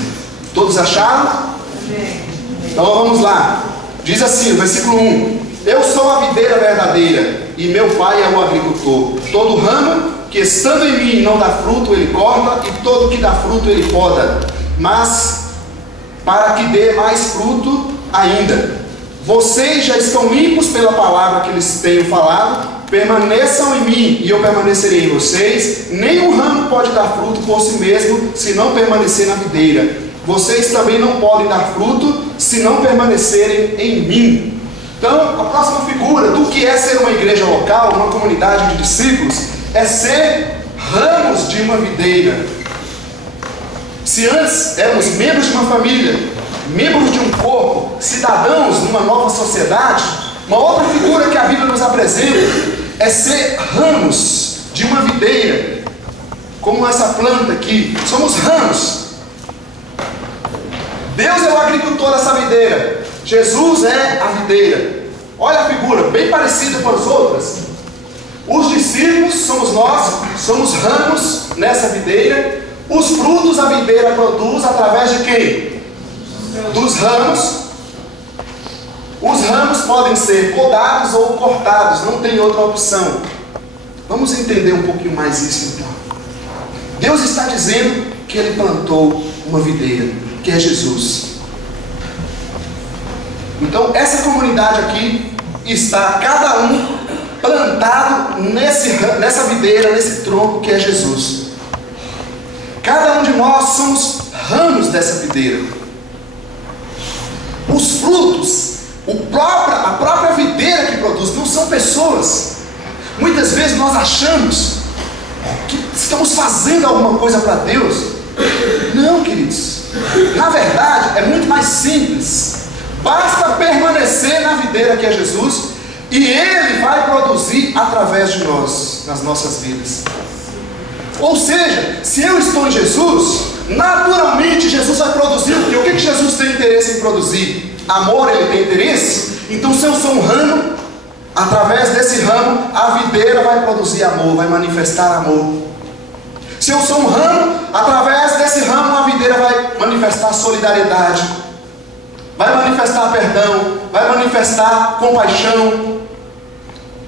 todos acharam? Então vamos lá. Diz assim, versículo 1: Eu sou a videira verdadeira e meu pai é o agricultor. Todo ramo que estando em mim não dá fruto, ele corta, e todo que dá fruto, ele poda, mas para que dê mais fruto ainda. Vocês já estão limpos pela palavra que lhes tenho falado. Permaneçam em mim e eu permanecerei em vocês. Nenhum ramo pode dar fruto por si mesmo se não permanecer na videira. Vocês também não podem dar fruto se não permanecerem em mim. Então, a próxima figura do que é ser uma igreja local, uma comunidade de discípulos, é ser ramos de uma videira. Se antes éramos membros de uma família, membros de um corpo, cidadãos numa nova sociedade, uma outra figura que a Bíblia nos apresenta é ser ramos de uma videira, como essa planta aqui. Somos ramos. Deus é o agricultor dessa videira, Jesus é a videira. Olha a figura, bem parecida com as outras. Os discípulos somos nós, somos ramos nessa videira. Os frutos a videira produz através de quem? Dos ramos. Os ramos podem ser podados ou cortados, não tem outra opção. Vamos entender um pouquinho mais isso então. Deus está dizendo que Ele plantou uma videira, que é Jesus. Então essa comunidade aqui está cada um plantado nessa videira, nesse tronco que é Jesus. Cada um de nós somos ramos dessa videira. Os frutos, a própria videira que produz, não são pessoas. Muitas vezes nós achamos que estamos fazendo alguma coisa para Deus. Não, queridos. Na verdade, é muito mais simples. Basta permanecer na videira que é Jesus, e Ele vai produzir através de nós, nas nossas vidas. Ou seja, se eu estou em Jesus, naturalmente Jesus vai produzir o quê? O que Jesus tem interesse em produzir? Amor, Ele tem interesse? Então se eu sou um ramo, através desse ramo, a videira vai produzir amor, vai manifestar amor. Se eu sou um ramo, através desse ramo, a videira vai manifestar solidariedade, vai manifestar perdão, vai manifestar compaixão,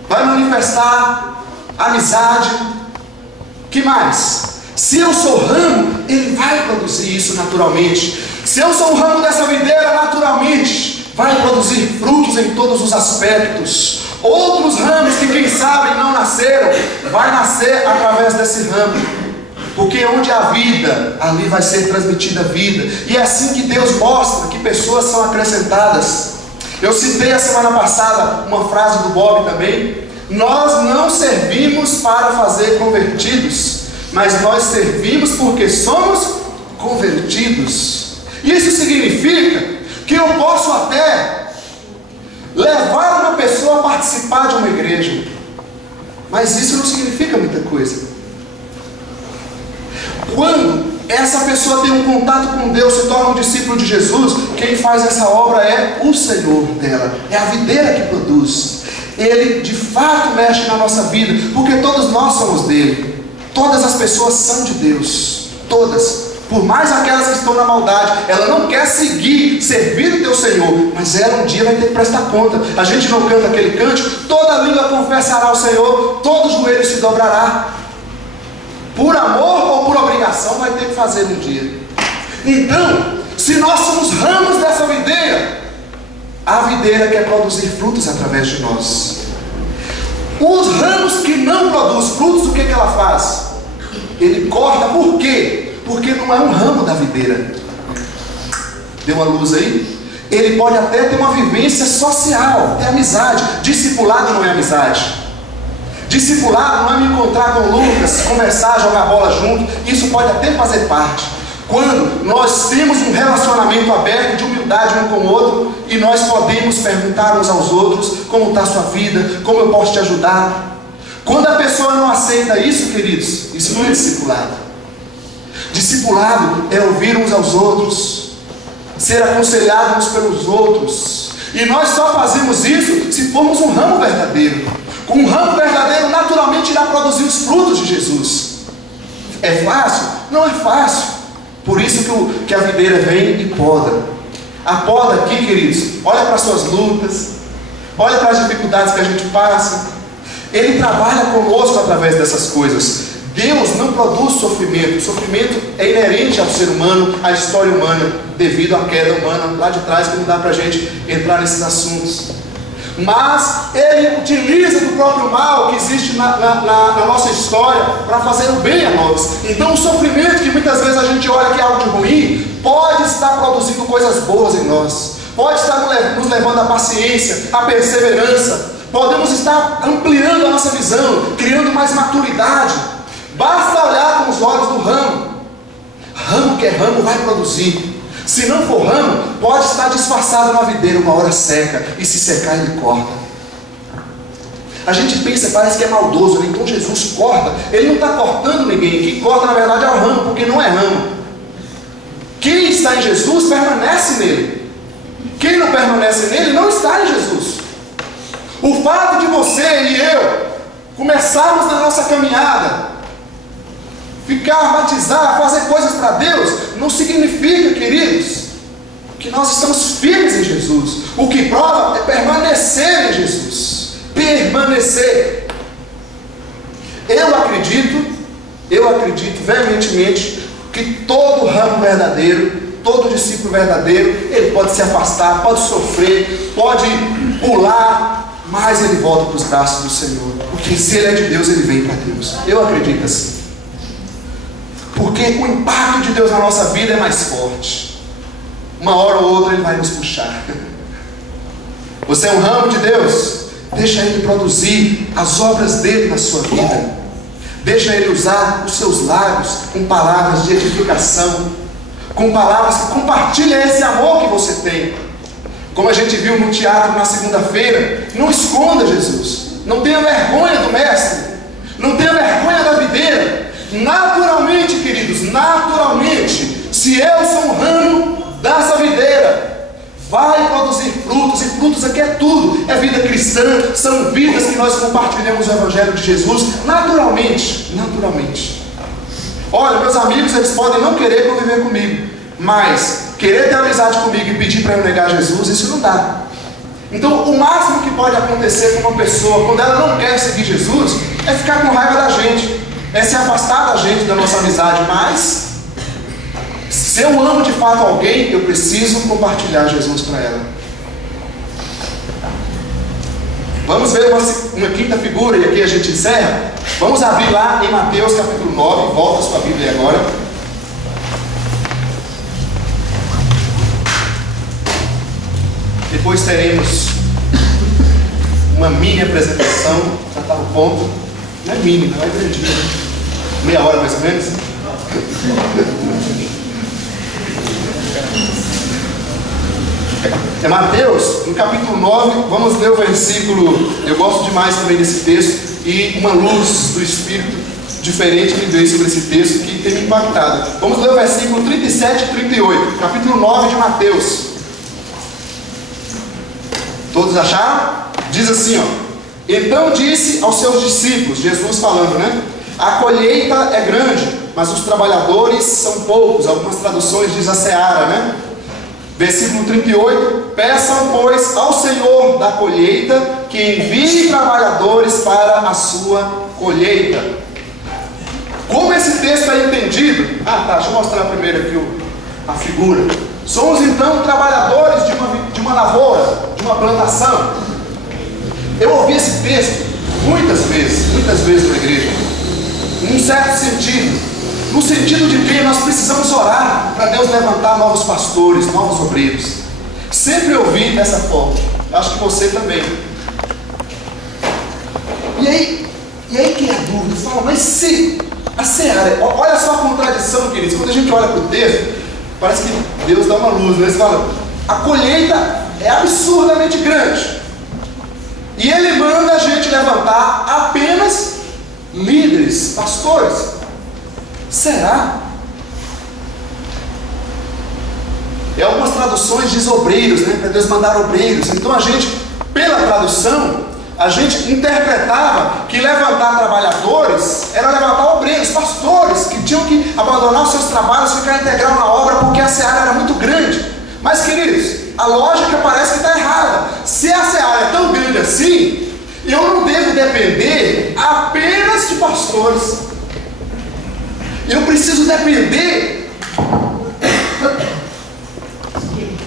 vai manifestar amizade. Que mais? Se eu sou ramo, ele vai produzir isso naturalmente. Se eu sou um ramo dessa videira, naturalmente vai produzir frutos em todos os aspectos. Outros ramos que quem sabe não nasceram, vai nascer através desse ramo. Porque onde há vida, ali vai ser transmitida a vida. E é assim que Deus mostra que pessoas são acrescentadas. Eu citei a semana passada uma frase do Bob também. Nós não servimos para fazer convertidos, mas nós servimos porque somos convertidos. Isso significa que eu posso até levar uma pessoa a participar de uma igreja, mas isso não significa muita coisa. Quando essa pessoa tem um contato com Deus, se torna um discípulo de Jesus, quem faz essa obra é o Senhor dela, é a videira que produz. Ele de fato mexe na nossa vida, porque todos nós somos dele. Todas as pessoas são de Deus, todas. Por mais aquelas que estão na maldade, ela não quer servir o teu Senhor, mas ela um dia vai ter que prestar conta. A gente não canta aquele cântico, toda língua confessará ao Senhor, todo joelho se dobrará. Por amor ou por obrigação, vai ter que fazer um dia. Então, se nós somos ramos dessa videira, a videira quer produzir frutos através de nós. Os ramos que não produzem frutos, o que ela faz? Ele corta. Por quê? Porque não é um ramo da videira. Deu uma luz aí? Ele pode até ter uma vivência social, ter amizade. Discipulado não é amizade. Discipulado não é me encontrar com o Lucas, conversar, jogar bola junto. Isso pode até fazer parte. Quando nós temos um relacionamento aberto de humildade um com o outro, e nós podemos perguntar uns aos outros: como está a sua vida? Como eu posso te ajudar? Quando a pessoa não aceita isso, queridos, isso não é discipulado. Discipulado é ouvir uns aos outros, ser aconselhados uns pelos outros. E nós só fazemos isso se formos um ramo verdadeiro. Com um ramo verdadeiro, naturalmente irá produzir os frutos de Jesus. É fácil? Não é fácil. Por isso que a videira vem e poda. A poda aqui, queridos, olha para as suas lutas, olha para as dificuldades que a gente passa. Ele trabalha conosco através dessas coisas. Deus não produz sofrimento. O sofrimento é inerente ao ser humano, à história humana, devido à queda humana lá de trás, que não dá para a gente entrar nesses assuntos. Mas Ele utiliza do próprio mal que existe na nossa história para fazer o bem a nós. Então o sofrimento que muitas vezes a gente olha que é algo de ruim, pode estar produzindo coisas boas em nós. Pode estar nos levando à paciência, à perseverança. Podemos estar ampliando a nossa visão, criando mais maturidade. Basta olhar com os olhos do ramo. Ramo que é ramo vai produzir. Se não for ramo, pode estar disfarçado na videira, uma hora seca, e se secar ele corta. A gente pensa, parece que é maldoso, né? Então Jesus corta. Ele não está cortando ninguém. Quem corta na verdade é o ramo, porque não é ramo. Quem está em Jesus permanece nele. Quem não permanece nele não está em Jesus. O fato de você e eu começarmos na nossa caminhada, ficar, batizar, fazer coisas para Deus, não significa, queridos, que nós estamos firmes em Jesus. O que prova é permanecer em Jesus. Permanecer. Eu acredito veementemente que todo ramo verdadeiro, todo discípulo verdadeiro, ele pode se afastar, pode sofrer, pode pular, mas ele volta para os braços do Senhor. Porque se ele é de Deus, ele vem para Deus. Eu acredito assim. Porque o impacto de Deus na nossa vida é mais forte. Uma hora ou outra ele vai nos puxar. Você é um ramo de Deus, deixa ele produzir as obras dele na sua vida. Deixa ele usar os seus lábios com palavras de edificação, com palavras que compartilham esse amor que você tem. Como a gente viu no teatro na segunda-feira, não esconda Jesus. Não tenha vergonha do mestre. Não tenha vergonha da videira. Naturalmente, queridos, naturalmente, se eu sou um ramo dessa videira, vai produzir frutos. E frutos aqui é tudo. É vida cristã, são vidas que nós compartilhamos o Evangelho de Jesus. Naturalmente, naturalmente. Olha, meus amigos, eles podem não querer conviver comigo, mas querer ter amizade comigo e pedir para eu negar Jesus, isso não dá. Então o máximo que pode acontecer com uma pessoa, quando ela não quer seguir Jesus, é ficar com raiva da gente, é se afastar da gente, da nossa amizade. Mas se eu amo de fato alguém, eu preciso compartilhar Jesus para ela. Vamos ver uma quinta figura, e aqui a gente encerra. Vamos abrir lá em Mateus capítulo 9. Volta a sua Bíblia agora. Depois teremos uma mini apresentação. Já está no ponto. Não é mini, não é grandinho. Meia hora mais ou menos. É Mateus, no capítulo 9, vamos ler o versículo. Eu gosto demais também desse texto, e uma luz do Espírito diferente me veio sobre esse texto que tem me impactado. Vamos ler o versículo 37 e 38, capítulo 9 de Mateus. Todos acharam? Diz assim, ó: então disse aos seus discípulos, Jesus falando, né? A colheita é grande, mas os trabalhadores são poucos. Algumas traduções diz a seara, né? Versículo 38: peçam, pois, ao Senhor da colheita que envie trabalhadores para a sua colheita. Como esse texto é entendido? Deixa eu mostrar primeiro aqui a figura. Somos então trabalhadores de uma lavoura, de uma plantação. Eu ouvi esse texto muitas vezes na igreja, num certo sentido. no sentido de que nós precisamos orar para Deus levantar novos pastores, novos obreiros. Sempre ouvi dessa forma. Acho que você também. E aí que é a dúvida? Fala, mas se a seara, olha só a contradição, queridos. Quando a gente olha para o texto, parece que Deus dá uma luz, né? Eles falam, a colheita é absurdamente grande, e Ele manda a gente levantar apenas líderes, pastores. Será? Em algumas traduções diz obreiros, né? Para Deus mandar obreiros. Então a gente, pela tradução, a gente interpretava que levantar trabalhadores era levantar obreiros, pastores, que tinham que abandonar os seus trabalhos, ficar integral na obra, porque a seara era muito grande. Mas, queridos, a lógica parece que está errada. Se a seara é tão grande assim, eu não devo depender apenas de pastores. Eu preciso depender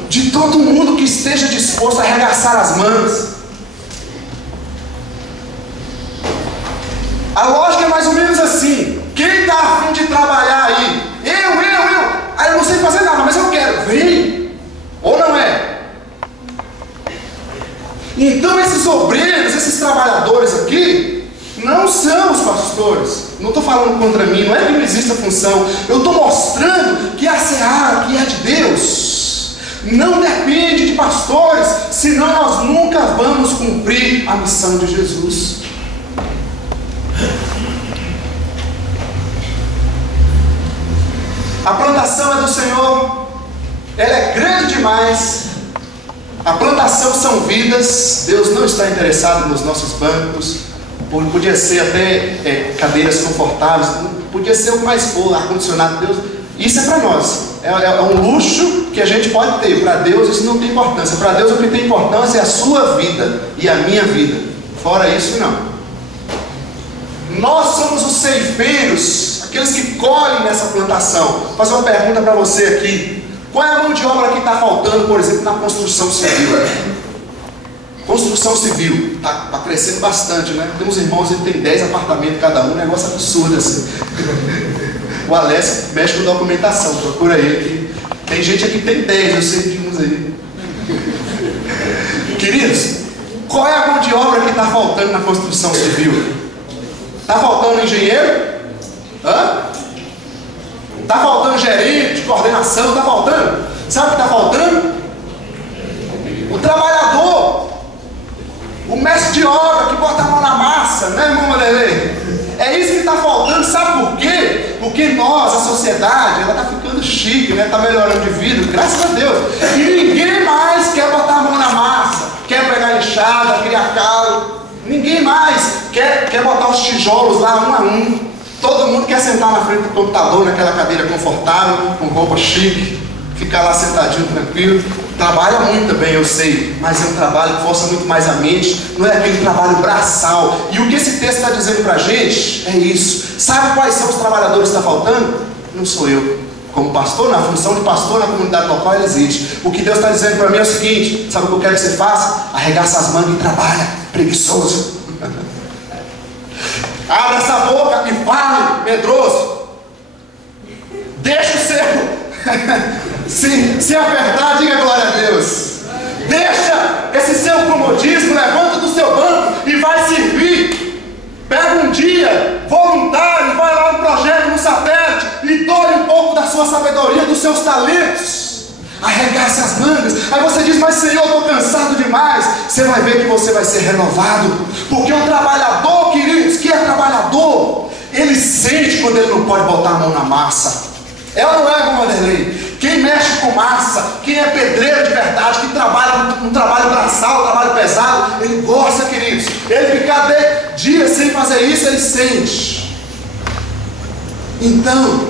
de todo mundo que esteja disposto a arregaçar as mangas. A lógica é mais ou menos assim: quem está a fim de trabalhar aí? Eu. Aí eu não sei fazer nada, mas eu quero. Vem. Ou não é? Então esses obreiros, esses trabalhadores aqui, não são os pastores. Não estou falando contra mim, não é que não existe a função. Eu estou mostrando que a seara, que é de Deus, não depende de pastores, senão nós nunca vamos cumprir a missão de Jesus. A plantação é do Senhor, ela é grande demais. A plantação são vidas. Deus não está interessado nos nossos bancos. Podia ser até cadeiras confortáveis, podia ser o que mais for, ar-condicionado. Deus, isso é para nós, é um luxo que a gente pode ter. Para Deus isso não tem importância. Para Deus o que tem importância é a sua vida e a minha vida. Fora isso, não. Nós somos os ceifeiros, aqueles que colhem nessa plantação. Vou fazer uma pergunta para você aqui: qual é a mão de obra que está faltando, por exemplo, na construção civil? Construção civil está crescendo bastante, né? Tem uns irmãos que tem 10 apartamentos cada um, um negócio absurdo assim. O Alessio mexe com documentação, procura ele aqui. Tem gente aqui que tem 10, eu sei de uns aí. Queridos, qual é a mão de obra que está faltando na construção civil? Está faltando engenheiro? Está faltando gerente, coordenação? Está faltando? Sabe o que está faltando? O trabalhador, o mestre de obra que bota a mão na massa, né, irmão Madelei? É isso que está faltando. Sabe por quê? Porque nós, a sociedade, ela está ficando chique, né? Está melhorando de vida, graças a Deus. E ninguém mais quer botar a mão na massa, quer pegar enxada, criar calo. Ninguém mais quer botar os tijolos lá um a um. Todo mundo quer sentar na frente do computador, naquela cadeira confortável, com roupa chique, ficar lá sentadinho, tranquilo. Trabalha muito também, eu sei, mas é um trabalho que força muito mais a mente, não é aquele trabalho braçal. E o que esse texto está dizendo para a gente é isso. Sabe quais são os trabalhadores que está faltando? Não sou eu. Como pastor, na função de pastor na comunidade local, ele existe. O que Deus está dizendo para mim é o seguinte: sabe o que eu quero que você faça? Arregaça as mangas e trabalha, preguiçoso. Abra essa boca e fale, medroso. Deixa o seu se apertar, diga glória a Deus. Deixa esse seu comodismo, levanta do seu banco e vai servir. Pega um dia voluntário, vai lá no projeto, no satélite, e doe um pouco da sua sabedoria, dos seus talentos. Arregace as mangas. Aí você diz: mas Senhor, eu estou cansado demais. Você vai ver que você vai ser renovado. Porque o trabalhador, queridos, que é trabalhador, ele sente quando ele não pode botar a mão na massa. É ou não é, irmão Vanderlei? Quem mexe com massa, quem é pedreiro de verdade, que trabalha um trabalho braçal, um trabalho pesado, ele gosta, queridos. Ele ficar dias sem fazer isso, ele sente. Então,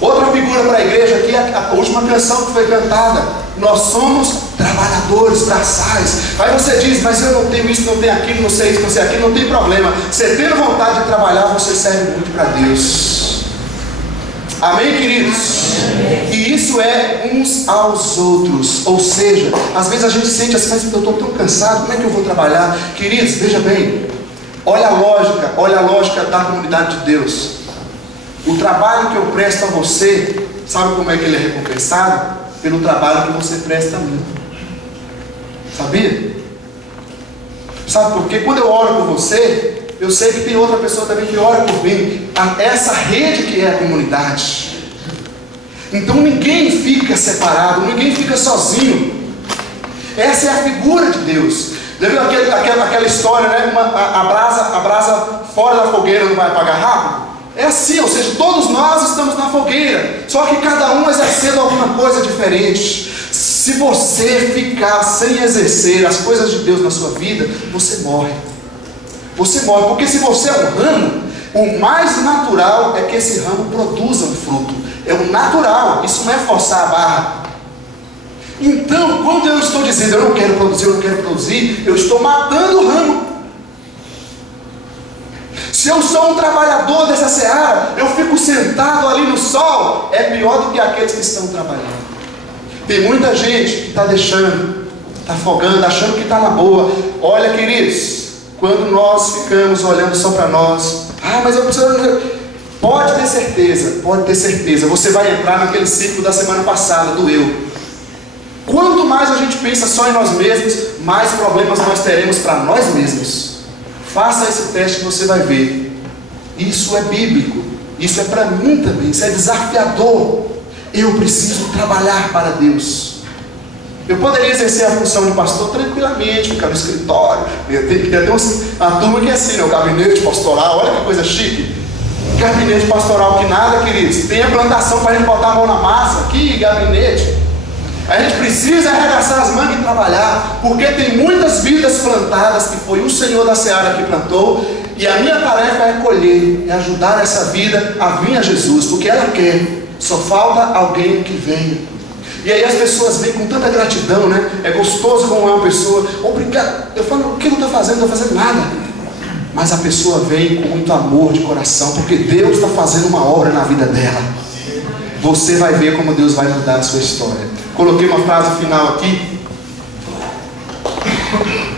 outra figura para a igreja aqui é a última canção que foi cantada. Nós somos trabalhadores braçais. Aí você diz: mas eu não tenho isso, não tenho aquilo, não sei isso, não sei aquilo. Não tem problema. Você tendo vontade de trabalhar, você serve muito para Deus. Amém, queridos? E isso é uns aos outros. Ou seja, às vezes a gente sente assim: mas eu estou tão cansado, como é que eu vou trabalhar? Queridos, veja bem, olha a lógica da comunidade de Deus. O trabalho que eu presto a você, sabe como é que ele é recompensado? Pelo trabalho que você presta a mim. Sabia? Sabe por quê? Quando eu oro por você, eu sei que tem outra pessoa também que ora por mim. Essa rede que é a comunidade. Então ninguém fica separado, ninguém fica sozinho. Essa é a figura de Deus. Já viu aquela história, né? A brasa fora da fogueira não vai apagar rápido? É assim, ou seja, todos nós estamos na fogueira, só que cada um exercendo alguma coisa diferente. Se você ficar sem exercer as coisas de Deus na sua vida, você morre. Você morre, porque se você é um ramo, o mais natural é que esse ramo produza um fruto. É o natural, isso não é forçar a barra. Então, quando eu estou dizendo eu não quero produzir, eu estou matando o ramo. Se eu sou um trabalhador dessa seara, eu fico sentado ali no sol, é pior do que aqueles que estão trabalhando. Tem muita gente que está deixando, está afogando, achando que está na boa. Olha, queridos, quando nós ficamos olhando só para nós, mas eu preciso... Pode ter certeza, você vai entrar naquele ciclo da semana passada, do eu. Quanto mais a gente pensa só em nós mesmos, mais problemas nós teremos para nós mesmos. Faça esse teste que você vai ver. Isso é bíblico. Isso é para mim também. Isso é desafiador. Eu preciso trabalhar para Deus. Eu poderia exercer a função de pastor tranquilamente, ficar no escritório. Tem até uma turma que é assim, né? O gabinete pastoral. Olha que coisa chique. Gabinete pastoral que nada, queridos. Tem a plantação para a gente botar a mão na massa. Que gabinete. A gente precisa arregaçar as mangas e trabalhar, porque tem muitas vidas plantadas que foi o Senhor da seara que plantou, e a minha tarefa é colher, é ajudar essa vida a vir a Jesus, porque ela quer, só falta alguém que venha. E aí as pessoas vêm com tanta gratidão, né? É gostoso como é uma pessoa, obrigado. Eu falo, o que eu estou fazendo? Não estou fazendo nada. Mas a pessoa vem com muito amor de coração, porque Deus está fazendo uma obra na vida dela. Você vai ver como Deus vai mudar a sua história. Coloquei uma frase final aqui.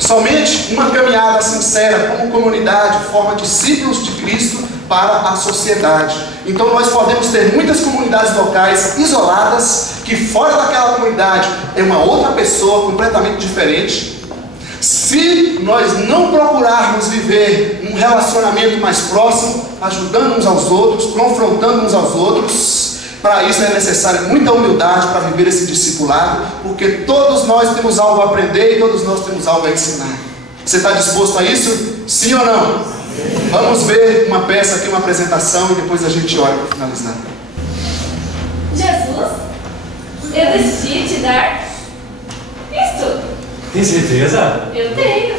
Somente uma caminhada sincera como comunidade forma discípulos de Cristo para a sociedade. Então nós podemos ter muitas comunidades locais isoladas, que fora daquela comunidade é uma outra pessoa completamente diferente. Se nós não procurarmos viver um relacionamento mais próximo, ajudando uns aos outros, confrontando uns aos outros, para isso é necessária muita humildade para viver esse discipulado, porque todos nós temos algo a aprender e todos nós temos algo a ensinar. Você está disposto a isso? Sim ou não? Vamos ver uma peça aqui, uma apresentação, e depois a gente ora para finalizar. Jesus, eu decidi te dar isto. Tem certeza? Eu tenho.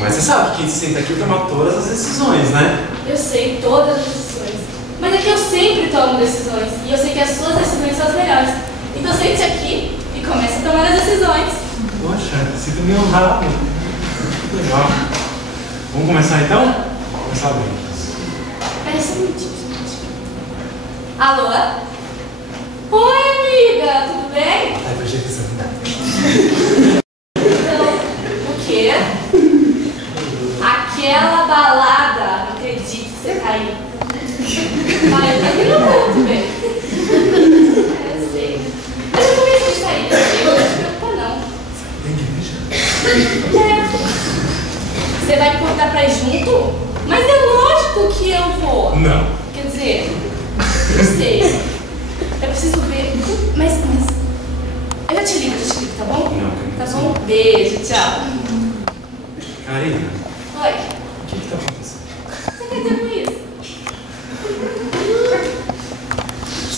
Mas você sabe que quem se senta aqui toma todas as decisões, né? Eu sei todas as decisões. Mas é que eu sempre tomo decisões. E eu sei que as suas decisões são as melhores. Então sente aqui e comece a tomar as decisões. Poxa, sinto meio honrado. Legal. Vamos começar então? Vamos começar bem. Peraí só um minutinho. Alô? Oi, amiga. Tudo bem? Ai, prestei atenção. Então, o quê? Aquela balada. Não acredito que você caiu. Ah, eu também não vou muito bem. Eu sei. Mas eu comecei a sair. Não se preocupa, não. Tem que deixar. Você vai me convidar pra ir junto? Mas é lógico que eu vou. Não. Quer dizer, não sei. Eu preciso ver. Mas eu já te ligo, tá bom? Não. Tá bom? Beijo, tchau. Karina, Oi. o que está acontecendo? O que você quer dizer com isso?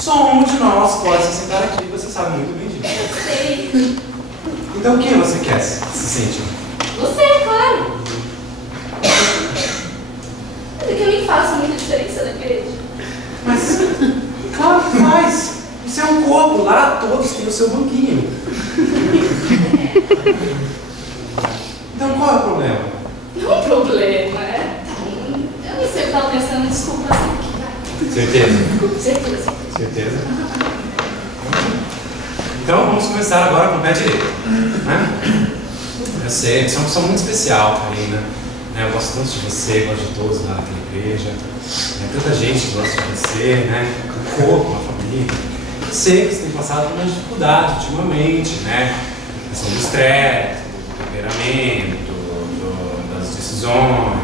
Só um de nós pode se sentar aqui, você sabe muito bem disso. Eu sei. Então o que você quer se sentir? Você, claro. Mas é que eu nem faço muita diferença na igreja. Mas, claro que faz. Você é um corpo, lá todos têm o seu banquinho. Então qual é o problema? Não é um problema, né? Eu não sei o que eu tava pensando, desculpa. Certeza? Certeza. Certeza? Então vamos começar agora com o pé direito, né? Eu sei, você é uma pessoa muito especial, Karina, né? Eu gosto tanto de você, gosto de todos lá naquele igreja, né? Tanta gente que gosta de crescer, né? Um corpo, uma família. Eu sei que você tem passado por uma dificuldade ultimamente, né? A questão do estresse, do temperamento, das decisões,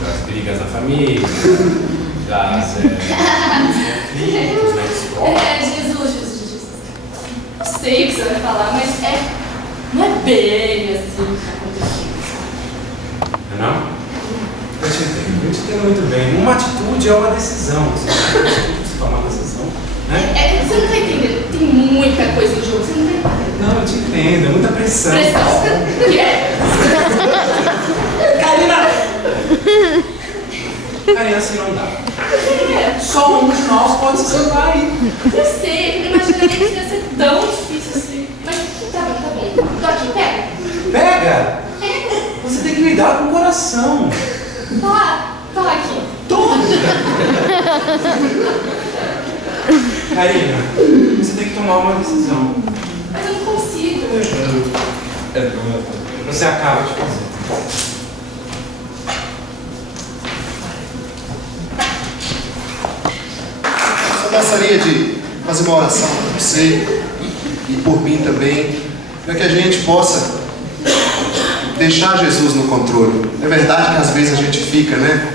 das brigas na família, dos conflitos na escola. Jesus. Eu sei o que você vai falar, mas não é bem assim que aconteceu. Não? Eu te entendo muito bem. Uma atitude é uma decisão. Você toma uma decisão, né? Você não está entendendo. Tem muita coisa em jogo, você não está entendendo. Não, eu te entendo. É muita pressão. O quê? Karina, assim não dá. Só um de nós pode se salvar aí. Eu sei, eu não imaginaria que ia ser tão difícil assim. Mas tá bom. Tô aqui, pega. Pega! Você tem que lidar com o coração. Tá aqui. Karina, você tem que tomar uma decisão. Mas eu não consigo. Você acaba de fazer. Eu gostaria de fazer uma oração por você e por mim também, para que a gente possa deixar Jesus no controle. É verdade que às vezes a gente fica, né?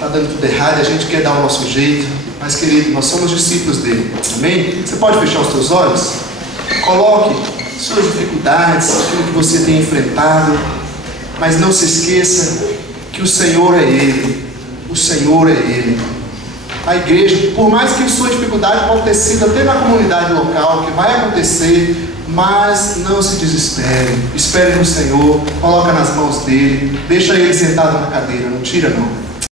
Tá dando tudo errado e a gente quer dar o nosso jeito. Mas, querido, nós somos discípulos dele. Amém? Você pode fechar os seus olhos? Coloque suas dificuldades, aquilo que você tem enfrentado. Mas não se esqueça que o Senhor é Ele. O Senhor é Ele. A igreja, por mais que sua dificuldade pode ter sido até na comunidade local, que vai acontecer, mas não se desespere. Espere no Senhor, coloca nas mãos dele, deixa ele sentado na cadeira, não tira não.